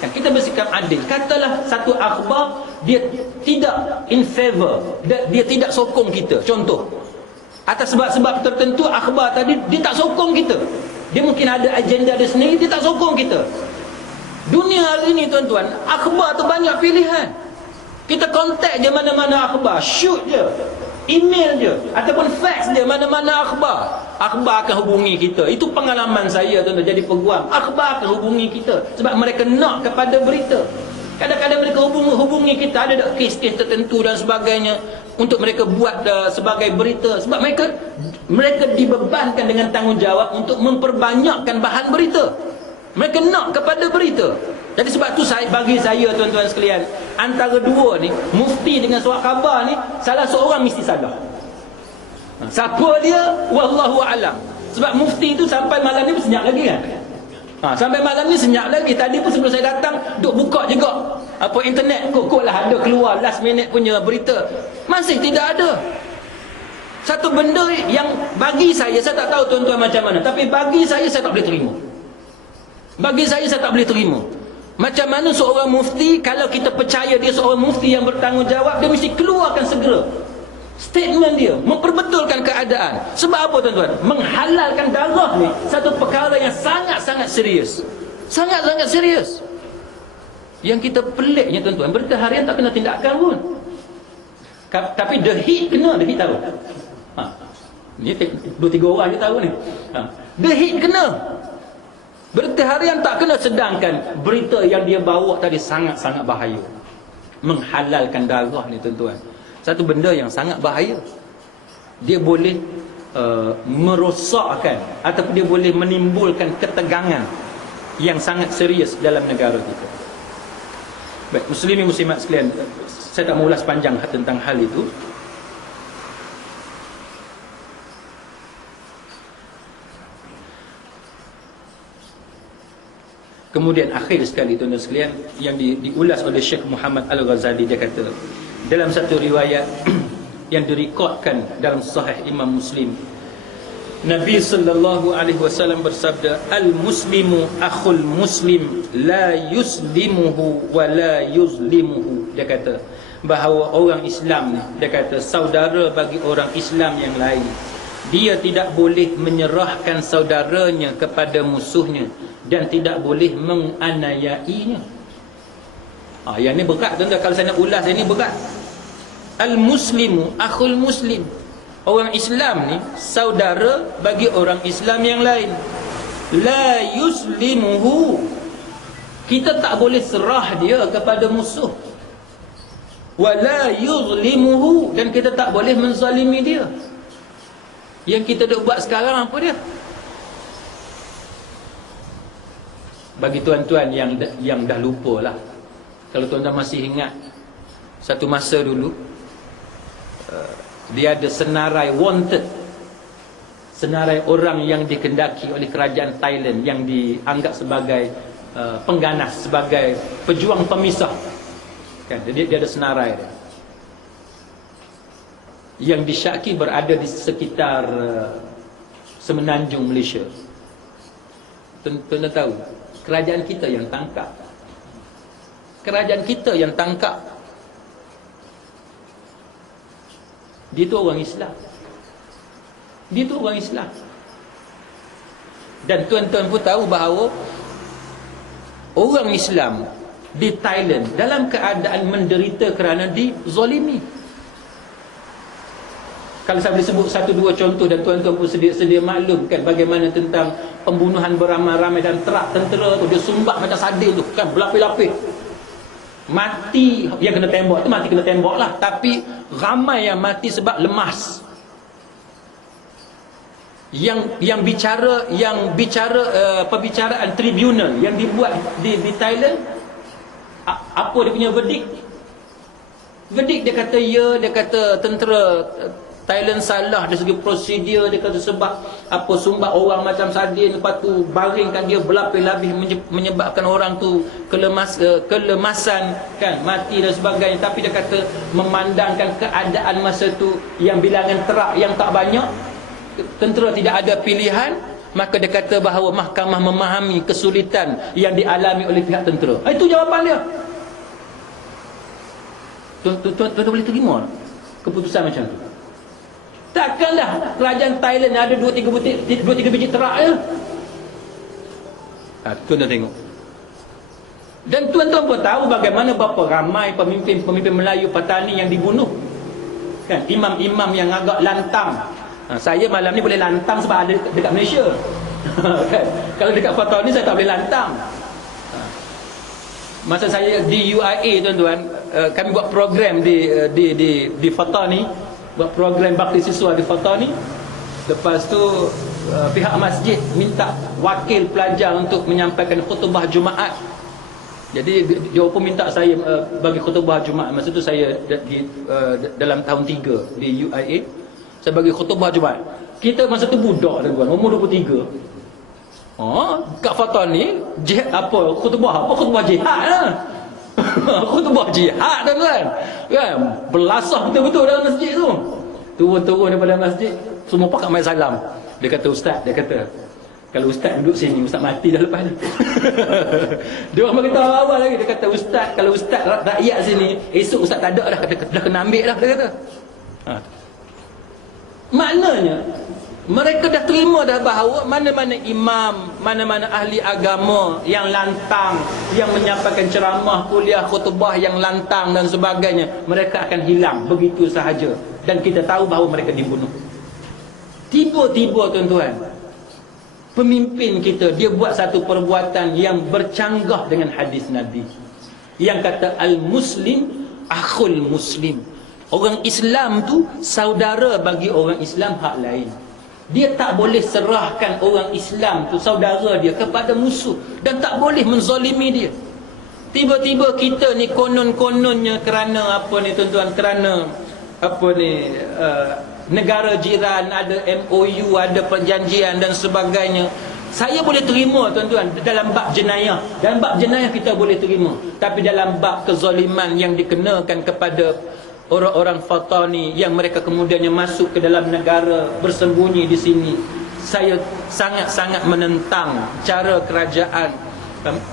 Kita bersikap adil. Katalah satu akhbar dia tidak in favor, dia tidak sokong kita. Contoh, atas sebab-sebab tertentu akhbar tadi dia tak sokong kita. Dia mungkin ada agenda dia sendiri, dia tak sokong kita. Dunia hari ni tuan-tuan, akhbar tu banyak pilihan. Kita kontak je mana-mana akhbar, shoot je, email je, ataupun fax je mana-mana akhbar. Akhbar akan hubungi kita. Itu pengalaman saya tuan-tuan jadi peguam. Akhbar akan hubungi kita sebab mereka nak kepada berita. Kadang-kadang mereka hubungi kita, ada kes-kes tertentu dan sebagainya, untuk mereka buat sebagai berita. Sebab mereka dibebankan dengan tanggungjawab untuk memperbanyakkan bahan berita. Mereka nak kepada berita. Jadi sebab tu bagi saya tuan-tuan sekalian, antara dua ni, mufti dengan surat khabar ni, salah seorang mesti salah. Siapa dia? Wallahu a'lam. Sebab mufti tu sampai malam ni senyap lagi kan? Sampai malam ni senyap lagi. Tadi pun sebelum saya datang, duk buka juga internet, kok lah ada keluar last minute punya berita. Masih tidak ada. Satu benda yang bagi saya tak tahu tuan-tuan macam mana, tapi bagi saya tak boleh terima. Bagi saya tak boleh terima. Macam mana seorang mufti, kalau kita percaya dia seorang mufti yang bertanggungjawab, dia mesti keluarkan segera statement dia, memperbetulkan keadaan. Sebab apa tuan-tuan? Menghalalkan darah ni satu perkara yang sangat-sangat serius. Sangat-sangat serius. Yang kita peliknya tuan-tuan, berita harian tak kena tindakan pun. Tapi the hit kena, the hit tahu. Ni 2-3 orang je tahu ni. The hit kena. Berita harian tak kena, sedangkan berita yang dia bawa tadi sangat-sangat bahaya. Menghalalkan darah ni tuan-tuan, satu benda yang sangat bahaya. Dia boleh merosakkan ataupun dia boleh menimbulkan ketegangan yang sangat serius dalam negara kita. Baik, muslimin muslimat sekalian, saya tak mau ulas panjang tentang hal itu. Kemudian akhir sekali tuan-tuan sekalian, yang diulas oleh Syekh Muhammad Al-Ghazali, dia kata dalam satu riwayat yang direkodkan dalam Sahih Imam Muslim, Nabi sallallahu alaihi wasallam bersabda, al-muslimu akhul muslim la yuslimuhu wa la yuzlimuhu. Dia kata bahawa orang Islam ni, dia kata saudara bagi orang Islam yang lain. Dia tidak boleh menyerahkan saudaranya kepada musuhnya dan tidak boleh menganiayainya. Yang ni berat tuan-tuan, kalau saya nak ulas ini berat. Al-muslimu akhul muslim. Orang Islam ni saudara bagi orang Islam yang lain. La yuslimuhu. Kita tak boleh serah dia kepada musuh. Wa la yuzlimuhu, dan kita tak boleh menzalimi dia. Yang kita duk buat sekarang apa dia? Bagi tuan-tuan yang dah lupa lah, kalau tuan-tuan masih ingat, satu masa dulu dia ada senarai wanted, senarai orang yang dikendaki oleh kerajaan Thailand yang dianggap sebagai pengganas, sebagai pejuang pemisah kan. Dia ada senarai dia yang disyaki berada di sekitar semenanjung Malaysia. Tuan-tuan tahu, kerajaan kita yang tangkap. Kerajaan kita yang tangkap. Dia tu orang Islam. Dia tu orang Islam. Dan tuan-tuan pun tahu bahawa orang Islam di Thailand dalam keadaan menderita kerana dizalimi. Kalau saya boleh sebut satu dua contoh, dan tuan-tuan pun sedia maklum kan, bagaimana tentang pembunuhan beramai-ramai dan terak tentera tu, dia sumbat macam sardin tu kan, berlapis-lapis. Mati yang kena tembak tu mati kena tembak lah, tapi ramai yang mati sebab lemas. Yang bicara perbicaraan tribunal yang dibuat di Thailand, apa dia punya verdict? Verdict dia kata dia kata tentera Thailand salah dari segi prosedur. Dia kata sebab apa, sumbat orang macam sardin, lepas tu baringkan dia berlapis-lapis, menyebabkan orang tu kelemasan kan, mati dan sebagainya. Tapi dia kata memandangkan keadaan masa tu yang bilangan terak yang tak banyak, tentera tidak ada pilihan, maka dia kata bahawa mahkamah memahami kesulitan yang dialami oleh pihak tentera. Itu jawapan dia. Tuan-tuan boleh terima keputusan macam tu? Takkanlah kerajaan Thailand ada 2-3 biji terak je. Tuan-tuan tengok. Dan tuan-tuan pun tahu bagaimana berapa ramai pemimpin Melayu petani yang dibunuh kan, imam-imam yang agak lantang. Saya malam ni boleh lantang sebab ada dekat Malaysia. Kan? Kalau dekat Fatah ni saya tak boleh lantang. Masa saya di UIA tuan-tuan, kami buat program di Fatah ni, buat program bakti siswa di Fatah ni. Lepas tu pihak masjid minta wakil pelajar untuk menyampaikan khutbah Jumaat. Jadi dia pun minta saya bagi khutbah Jumaat. Masa tu saya dalam tahun 3 di UIA, saya bagi khutbah Jumaat. Kita masa tu budak tuan-tuan, umur 23. Kat Fatah ni khutbah jihad lah. Khutbah jihad tuan-tuan kan, belasah betul-betul dalam masjid tu. Turun daripada masjid, semua pakat main salam. Dia kata, ustaz, dia kata, kalau ustaz duduk sini, ustaz mati dah lepas ni. Dia orang beritahu awal lagi. Dia kata, ustaz, kalau ustaz rakyat sini, esok ustaz tak ada dah, dah kena ambil dah, dia kata. Maknanya mereka dah terima dah bahawa mana-mana imam, mana-mana ahli agama yang lantang, yang menyampaikan ceramah, kuliah, khutbah yang lantang dan sebagainya, mereka akan hilang begitu sahaja. Dan kita tahu bahawa mereka dibunuh. Tiba-tiba tuan-tuan, pemimpin kita, dia buat satu perbuatan yang bercanggah dengan hadis Nabi yang kata al-muslim akhul muslim. Orang Islam tu saudara bagi orang Islam hak lain. Dia tak boleh serahkan orang Islam tu, saudara dia, kepada musuh, dan tak boleh menzalimi dia. Tiba-tiba kita ni konon-kononnya kerana apa ni tuan-tuan, kerana apa ni negara jiran ada MOU, ada perjanjian dan sebagainya. Saya boleh terima tuan-tuan dalam bab jenayah. Dalam bab jenayah kita boleh terima. Tapi dalam bab kezaliman yang dikenakan kepada orang-orang Fatani yang mereka kemudiannya masuk ke dalam negara, bersembunyi di sini, saya sangat-sangat menentang cara kerajaan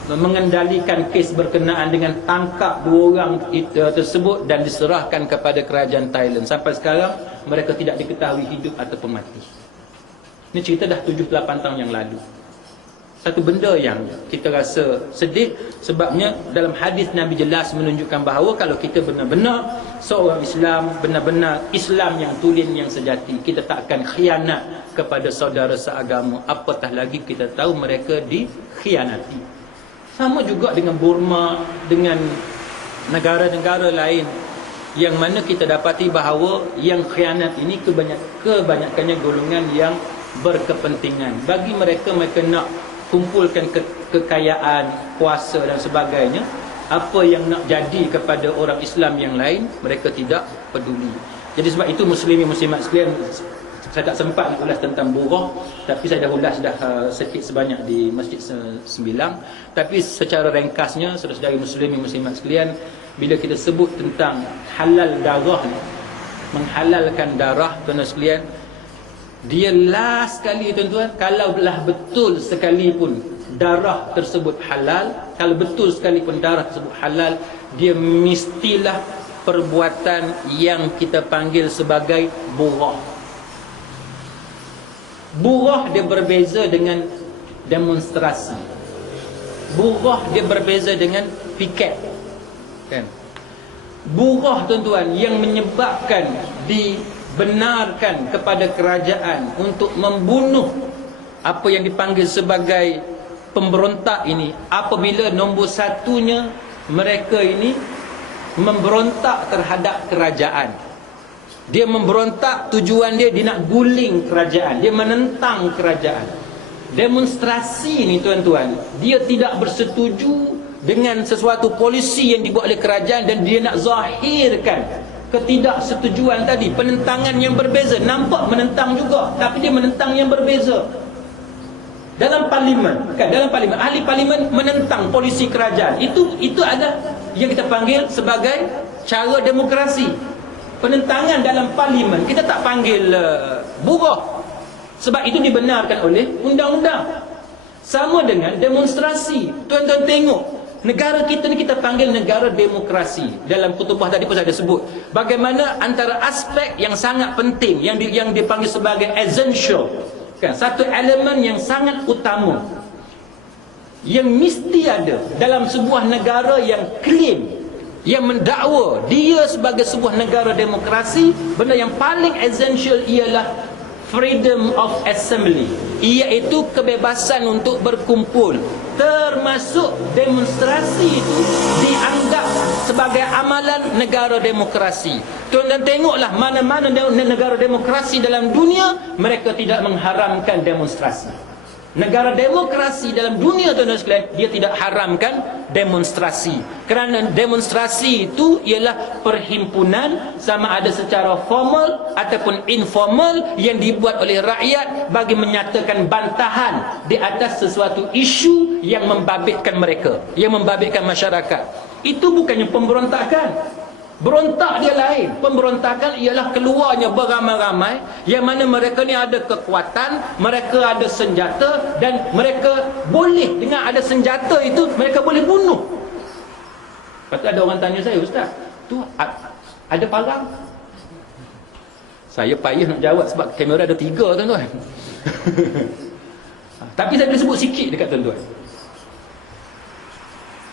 mengendalikan kes berkenaan dengan tangkap dua orang tersebut dan diserahkan kepada kerajaan Thailand. Sampai sekarang mereka tidak diketahui hidup ataupun mati. Ini cerita dah 7-8 tahun yang lalu. Satu benda yang kita rasa sedih, sebabnya dalam hadis Nabi jelas menunjukkan bahawa kalau kita benar-benar seorang Islam, benar-benar Islam yang tulen, yang sejati, kita tak akan khianat kepada saudara seagama. Apatah lagi kita tahu mereka dikhianati. Sama juga dengan Burma, dengan negara-negara lain yang mana kita dapati bahawa yang khianat ini kebanyakannya golongan yang berkepentingan. Bagi mereka, mereka nak kumpulkan kekayaan, kuasa dan sebagainya. Apa yang nak jadi kepada orang Islam yang lain, mereka tidak peduli. Jadi sebab itu muslimin-muslimat sekalian, saya tak sempat nak ulas tentang buruh, tapi saya dah ulas sedikit sebanyak di Masjid Sembilang. Tapi secara ringkasnya, saudara-saudari muslimin muslimat sekalian, bila kita sebut tentang halal darah ni, menghalalkan darah, tuan-tuan sekalian, dia last sekali tuan-tuan, kalau belah betul sekalipun darah tersebut halal, kalau betul sekalipun darah tersebut halal, dia mestilah perbuatan yang kita panggil sebagai buruh. Buruh dia berbeza dengan demonstrasi. Buruh dia berbeza dengan piket, kan? Buruh tuan-tuan yang menyebabkan dibenarkan kepada kerajaan untuk membunuh apa yang dipanggil sebagai pemberontak ini, apabila nombor satunya mereka ini memberontak terhadap kerajaan. Dia memberontak, tujuan dia nak guling kerajaan, dia menentang kerajaan. Demonstrasi ni tuan-tuan, dia tidak bersetuju dengan sesuatu polisi yang dibuat oleh kerajaan dan dia nak zahirkan ketidaksetujuan tadi, penentangan yang berbeza. Nampak menentang juga, tapi dia menentang yang berbeza. Dalam parlimen, kan, dalam parlimen, ahli parlimen menentang polisi kerajaan. Itu ada yang kita panggil sebagai cara demokrasi. Penentangan dalam parlimen kita tak panggil buruh, sebab itu dibenarkan oleh undang-undang. Sama dengan demonstrasi. Tuan-tuan tengok, negara kita ni kita panggil negara demokrasi. Dalam kutubah tadi pun saya ada sebut bagaimana antara aspek yang sangat penting yang dipanggil sebagai essential, kan, satu elemen yang sangat utama yang mesti ada dalam sebuah negara yang claim, yang mendakwa dia sebagai sebuah negara demokrasi. Benda yang paling essential ialah freedom of assembly, iaitu kebebasan untuk berkumpul, termasuk demonstrasi itu dianggap sebagai amalan negara demokrasi. Tuan-tuan tengoklah mana-mana negara demokrasi dalam dunia, mereka tidak mengharamkan demonstrasi. Negara demokrasi dalam dunia, tuan-tuan sekalian, dia tidak haramkan demonstrasi. Kerana demonstrasi itu ialah perhimpunan, sama ada secara formal ataupun informal, yang dibuat oleh rakyat bagi menyatakan bantahan di atas sesuatu isu yang membabitkan mereka, yang membabitkan masyarakat. Itu bukannya pemberontakan. Berontak dia lain. Pemberontakan ialah keluarnya beramai-ramai, yang mana mereka ni ada kekuatan, mereka ada senjata, dan mereka boleh, dengan ada senjata itu mereka boleh bunuh. Lepas tu ada orang tanya saya, Ustaz, tu ada parang? Saya payah nak jawab sebab kamera ada 3, tuan-tuan. Tapi saya boleh sebut sikit dekat tuan-tuan.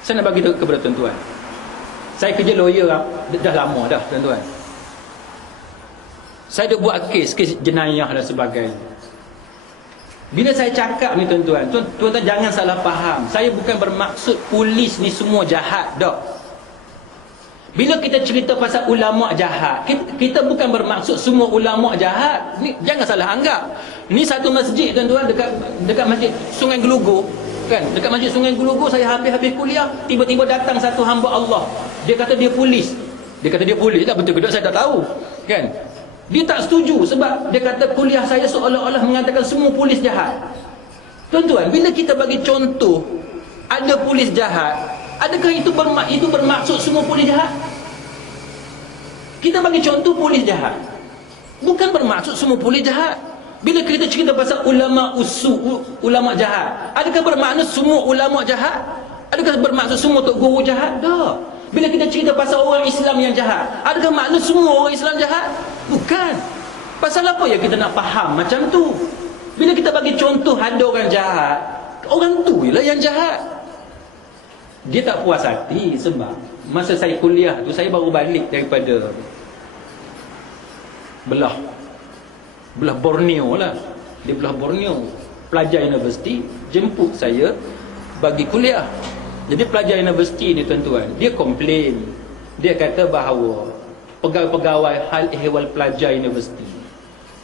Saya nak bagi tahu kepada tuan-tuan, saya kerja lawyer dah lama dah, tuan-tuan. Saya dah buat kes jenayah dan sebagainya. Bila saya cakap ni tuan-tuan, tuan-tuan jangan salah faham. Saya bukan bermaksud polis ni semua jahat dah. Bila kita cerita pasal ulama jahat, kita bukan bermaksud semua ulama jahat. Ni jangan salah anggap. Ni satu masjid tuan-tuan, dekat masjid Sungai Gelugur. kan. Dekat Masjid Sungai Gelogur saya habis-habis kuliah, tiba-tiba datang satu hamba Allah. Dia kata dia polis. Dia kata dia polis, tak betul ke tak saya tak tahu. Kan? Dia tak setuju sebab dia kata kuliah saya seolah-olah mengatakan semua polis jahat. Tuan-tuan, bila kita bagi contoh ada polis jahat, adakah itu bermaksud semua polis jahat? Kita bagi contoh polis jahat, bukan bermaksud semua polis jahat. Bila kita cerita pasal ulama jahat, adakah bermakna semua ulama jahat? Adakah bermaksud semua tok guru jahat? Tak. Bila kita cerita pasal orang Islam yang jahat, adakah makna semua orang Islam jahat? Bukan. Pasal apa ya kita nak faham macam tu? Bila kita bagi contoh ada orang jahat, orang tu ialah yang jahat. Dia tak puas hati sebab masa saya kuliah tu, saya baru balik daripada belah Borneo lah. Di belah Borneo, pelajar universiti jemput saya bagi kuliah. Jadi pelajar universiti ni tuan-tuan, dia komplain. Dia kata bahawa pegawai-pegawai hal ehwal pelajar universiti,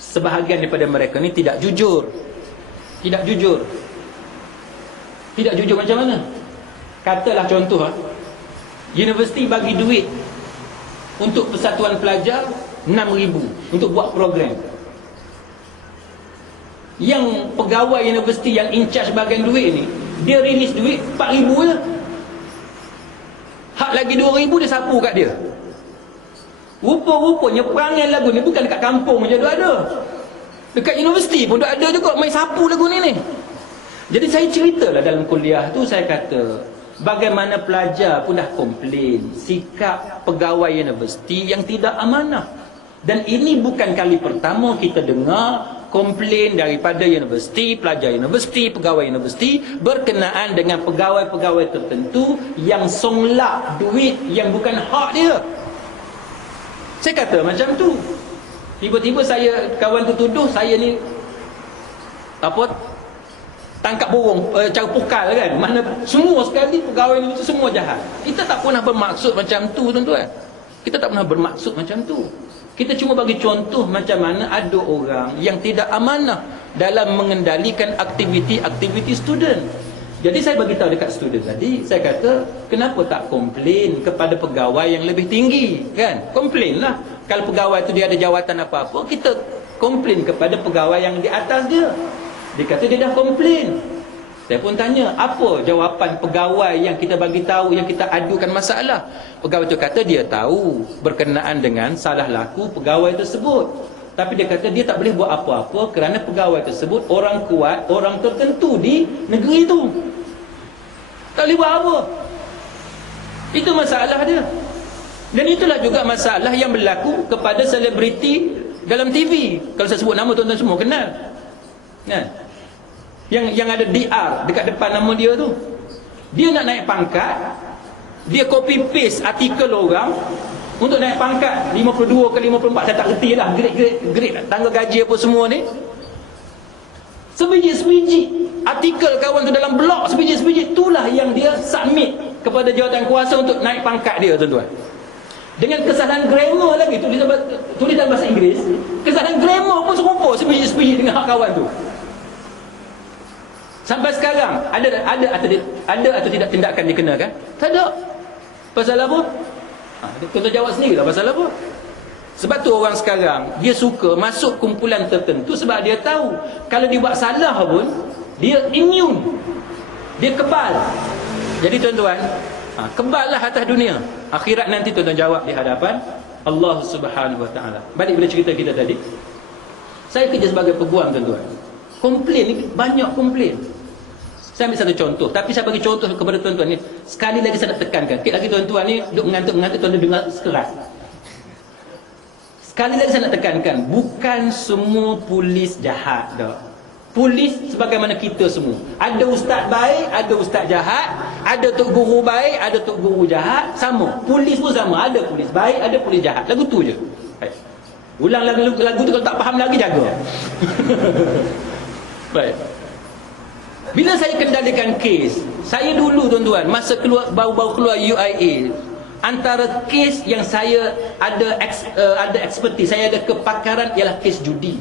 sebahagian daripada mereka ni tidak jujur. Tidak jujur. Tidak jujur macam mana? Katalah contoh, universiti bagi duit untuk persatuan pelajar 6,000 untuk buat program. Yang pegawai universiti yang in charge bagian duit ni, dia release duit 4,000 je. Hak lagi 2,000 dia sapu kat dia. Rupa-rupanya perangai lagu ni bukan dekat kampung je ada. Dekat universiti pun ada juga main sapu lagu ni. Jadi saya ceritalah dalam kuliah tu, saya kata bagaimana pelajar pun dah komplain sikap pegawai universiti yang tidak amanah. Dan ini bukan kali pertama kita dengar komplain daripada universiti, pelajar universiti, pegawai universiti berkenaan dengan pegawai-pegawai tertentu yang songlak duit yang bukan hak dia. Saya kata macam tu. Tiba-tiba kawan tu tuduh saya ni tangkap burung, cara pukal kan. Mana semua sekali pegawai itu semua jahat. Kita tak pernah bermaksud macam tu tuan-tuan. Kita tak pernah bermaksud macam tu. Kita cuma bagi contoh macam mana ada orang yang tidak amanah dalam mengendalikan aktiviti-aktiviti student. Jadi saya bagi tahu dekat student tadi, saya kata kenapa tak komplain kepada pegawai yang lebih tinggi, kan? Komplain lah. Kalau pegawai tu dia ada jawatan apa-apa, kita komplain kepada pegawai yang di atas dia. Dia kata dia dah komplain. Saya pun tanya, apa jawapan pegawai yang kita bagi tahu, yang kita adukan masalah? Pegawai itu kata dia tahu berkenaan dengan salah laku pegawai tersebut. Tapi dia kata dia tak boleh buat apa-apa kerana pegawai tersebut orang kuat, orang tertentu di negeri itu. Tak boleh buat apa. Itu masalah dia. Dan itulah juga masalah yang berlaku kepada selebriti dalam TV. Kalau saya sebut nama, tuan-tuan semua kenal. Kan? Yang ada DR dekat depan nama dia tu. Dia nak naik pangkat, dia copy paste artikel orang untuk naik pangkat 52 ke 54, saya tak reti lah grade tangga gaji apa semua ni. Sebiji-sebiji artikel kawan tu dalam blog, sebiji-sebiji itulah yang dia submit kepada jawatan kuasa untuk naik pangkat dia, tuan-tuan. Dengan kesalahan grammar lagi, tulis dalam bahasa Inggeris, kesalahan grammar pun serupa sebiji-sebiji dengan hak kawan tu. Sampai sekarang ada atau tidak tindakan dikenakan? Tak ada. Pasal apa? Kita jawab sendirilah pasal apa. Sebab tu orang sekarang dia suka masuk kumpulan tertentu sebab dia tahu kalau dia buat salah pun dia immune, dia kebal. Jadi tuan-tuan, keballah atas dunia. Akhirat nanti tuan-tuan jawab di hadapan Allah Subhanahu Wa Taala. Balik pada cerita kita tadi, saya kerja sebagai peguam, tuan-tuan. Komplain ni banyak komplain. Saya ambil satu contoh, tapi saya bagi contoh kepada tuan-tuan ni. Sekali lagi saya nak tekankan, sikit lagi tuan-tuan ni duduk mengantuk-mengantuk, tuan-tuan dengar sekerat. Sekali lagi saya nak tekankan, bukan semua polis jahat dah. Polis sebagaimana kita semua. Ada ustaz baik, ada ustaz jahat, ada tok guru baik, ada tok guru jahat, sama. Polis pun sama, ada polis baik, ada polis jahat. Lagu tu je. Baik. Ulang lagu tu, kalau tak faham lagi jaga. Baik. Bila saya kendalikan kes, saya dulu tuan-tuan, masa baru-baru keluar UIA, antara kes yang saya ada ekspertis, saya ada kepakaran ialah kes judi.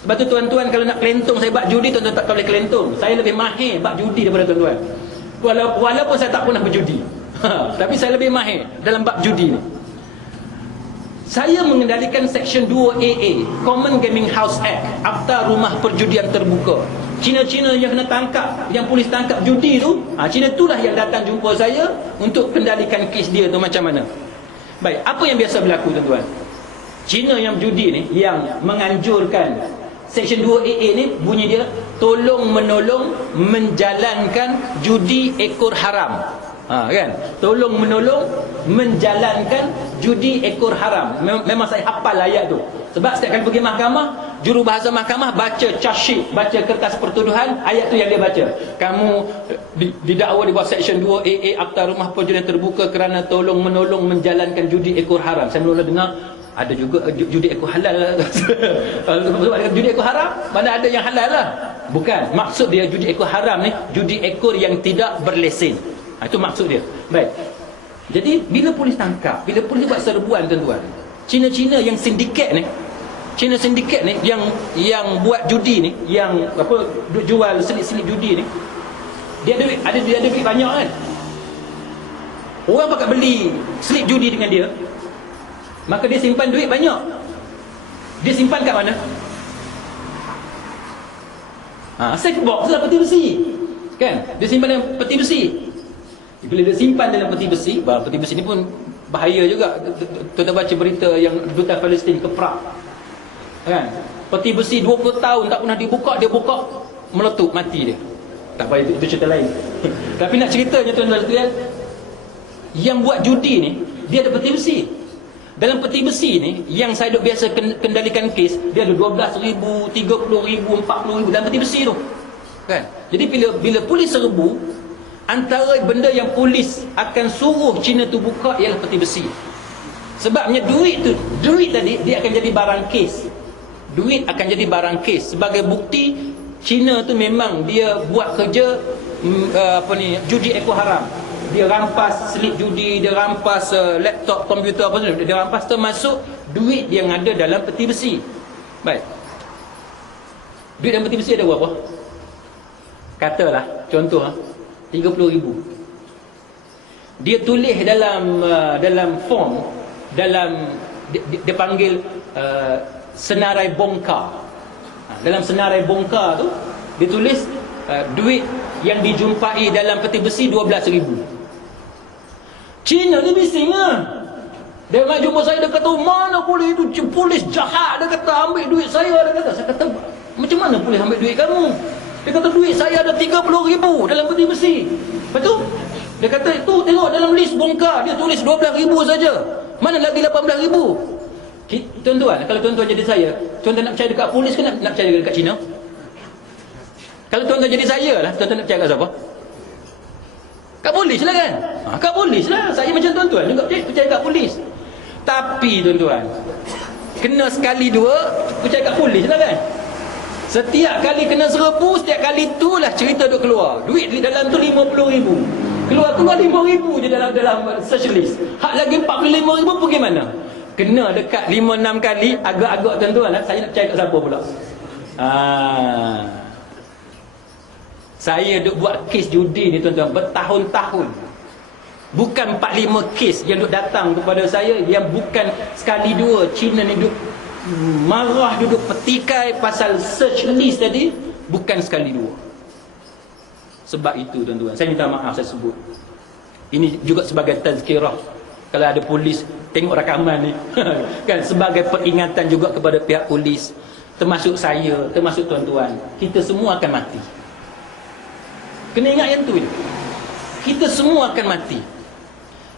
Sebab tu tuan-tuan kalau nak kelentong saya bab judi, tuan-tuan tak boleh kelentong. Saya lebih mahir bab judi daripada tuan-tuan. Walaupun saya tak pernah berjudi. Tapi saya lebih mahir dalam bab judi ni. Saya mengendalikan Section 2AA Common Gaming House Act, Akta Rumah Perjudian Terbuka. Cina-Cina yang kena tangkap, yang polis tangkap judi tu, Cina itulah yang datang jumpa saya untuk kendalikan kes dia tu macam mana. Baik, apa yang biasa berlaku tuan-tuan? Cina yang judi ni, yang menganjurkan Section 2AA ni, bunyi dia tolong menolong menjalankan judi ekor haram. Kan? Tolong menolong menjalankan judi ekor haram. Memang saya hafal ayat tu. Sebab setiap kali pergi mahkamah, jurubahasa mahkamah baca charge sheet, baca kertas pertuduhan, ayat tu yang dia baca. Kamu didakwa di bawah Section 2AA Akta Rumah Perjudian Terbuka kerana tolong menolong menjalankan judi ekor haram. Saya mula dengar ada juga judi ekor halal. Judi ekor haram, mana ada yang halal lah. Bukan, maksud dia judi ekor haram ni judi ekor yang tidak berlesen. Itu maksud dia. Baik. Jadi bila polis tangkap, bila polis buat serbuan tuan-tuan, Cina-Cina yang sindiket ni, Cina sindiket ni yang buat judi ni, yang apa jual selip-selip judi ni, dia ada duit banyak kan. Orang pakat beli selip judi dengan dia, maka dia simpan duit banyak. Dia simpan kat mana? Safe box lah, peti besi. Kan? Dia simpan dalam peti besi. Bila dia simpan dalam peti besi ni pun bahaya juga. Tuan-tuan baca berita yang duta Palestin ke Perak, kan? Peti besi 20 tahun tak pernah dibuka, dia buka meletup, mati dia. Tak payah, itu cerita lain. Tapi nak ceritanya tuan-tuan sekalian, yang buat judi ni, dia ada peti besi. Dalam peti besi ni, yang saya duk biasa kendalikan kes, dia ada 12,000, 30,000, 40,000 dalam peti besi tu, kan? Jadi bila polis serbu, antara benda yang polis akan suruh Cina tu buka ialah peti besi. Sebabnya duit tadi dia akan jadi barang kes. Duit akan jadi barang kes. Sebagai bukti Cina tu memang dia buat kerja judi ekor haram. Dia rampas slip judi, dia rampas laptop, komputer apa semua, dia rampas termasuk duit yang ada dalam peti besi. Baik. Duit dalam peti besi ada berapa? Katalah contoh 30,000. Dia tulis dalam form, dia panggil senarai bongkar. Dalam senarai bongkar tu dia tulis duit yang dijumpai dalam peti besi 12,000. Cina ni bising lah. Dia nak jumpa saya, dia kata mana boleh itu, polis jahat. Dia kata ambil duit saya. Saya kata macam mana polis ambil duit kamu? Dia kata duit saya ada 30,000 dalam peti besi. Betul? Dia kata itu tengok dalam list bongkar, dia tulis 12,000 saja. Mana lagi 18,000? Tuan-tuan, kalau tuan-tuan jadi saya, tuan-tuan nak percaya dekat polis ke nak percaya dekat Cina? Kalau tuan-tuan jadi saya lah, tuan-tuan nak percaya kat siapa? Kat polis lah kan? Kat polis lah. Saya macam tuan-tuan juga percaya kat polis. Tapi tuan-tuan, kena sekali dua, percaya kat polis lah kan? Setiap kali kena serbu, setiap kali itulah cerita duk keluar. Duit dalam tu 50,000. Keluar 5,000 je dalam search list. Hak lagi 45,000 pergi mana? Kena dekat 5-6 kali, agak-agak tuan-tuan lah. Saya nak percaya kat siapa pula? Saya duk buat kes judi ni tuan-tuan bertahun-tahun. Bukan 4-5 kes yang duk datang kepada saya, yang bukan sekali dua. Cina ni duk marah, duduk petikai pasal search list tadi, bukan sekali dua. Sebab itu tuan-tuan, saya minta maaf saya sebut. Ini juga sebagai tazkirah. Kalau ada polis tengok rakaman ni kan, sebagai peringatan juga kepada pihak polis, termasuk saya, termasuk tuan-tuan, kita semua akan mati. Kena ingat yang tu je. Kita semua akan mati.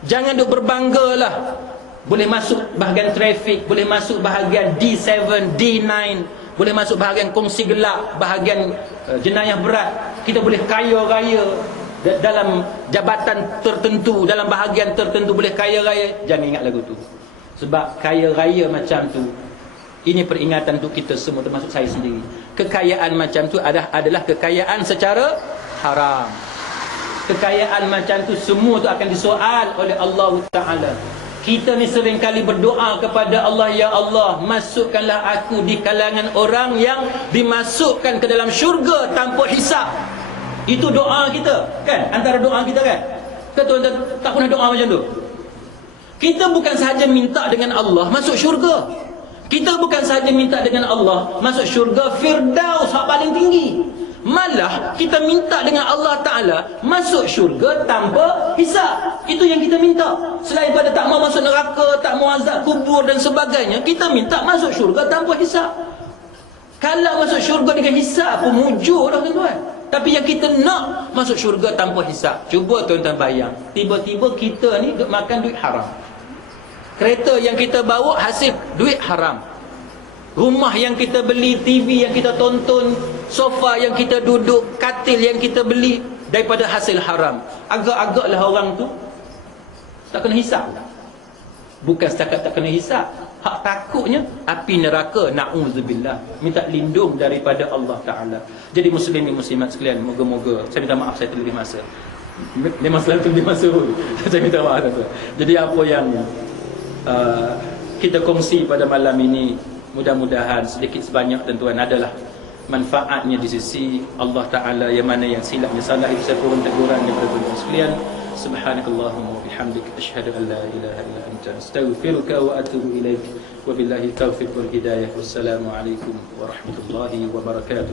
Jangan duk berbanggalah boleh masuk bahagian trafik, boleh masuk bahagian D7, D9, boleh masuk bahagian kongsi gelap, bahagian jenayah berat. Kita boleh kaya raya dalam jabatan tertentu, dalam bahagian tertentu boleh kaya raya. Jangan ingat lagu tu. Sebab kaya raya macam tu, ini peringatan untuk kita semua, termasuk saya sendiri. Kekayaan macam tu adalah kekayaan secara haram. Kekayaan macam tu semua tu akan disoal oleh Allah Ta'ala. Kita ni sering kali berdoa kepada Allah, ya Allah, masukkanlah aku di kalangan orang yang dimasukkan ke dalam syurga tanpa hisap. Itu doa kita, kan? Antara doa kita, kan? Tuan-tuan tak pernah doa macam tu? Kita bukan sahaja minta dengan Allah masuk syurga. Kita bukan sahaja minta dengan Allah masuk syurga Firdaus hak paling tinggi. Malah kita minta dengan Allah Ta'ala masuk syurga tanpa hisap. Itu yang kita minta. Selain daripada tak mau masuk neraka, tak mau azab kubur dan sebagainya, kita minta masuk syurga tanpa hisap. Kalau masuk syurga dengan hisap pun mujur dah, tuan-tuan. Tapi yang kita nak masuk syurga tanpa hisap. Cuba tuan-tuan bayang, tiba-tiba kita ni duk makan duit haram. Kereta yang kita bawa hasil duit haram. Rumah yang kita beli, TV yang kita tonton, sofa yang kita duduk, katil yang kita beli daripada hasil haram. Agak-agaklah orang tu tak kena hisap. Bukan setakat tak kena hisap, hak takutnya api neraka, na'udzubillah, minta lindung daripada Allah Ta'ala. Jadi muslimin muslimat sekalian, moga-moga, saya minta maaf saya terlebih masa. Memang selalu terlebih masa pun. Saya minta maaf. Jadi apa yang kita kongsi pada malam ini, mudah-mudahan sedikit sebanyak tuan-tuan adalah manfaatnya di sisi Allah Ta'ala. Yang mana yang silapnya salah itu saya mohon teguran daripada tuan-tuan sekalian. Subhanakallahumma wa bihamdik, asyhadu an la ilaha illa anta, astaghfiruka wa atubu ilaik. Wabillahi taufiq wal hidayah. Wassalamu alaikum warahmatullahi wabarakatuh.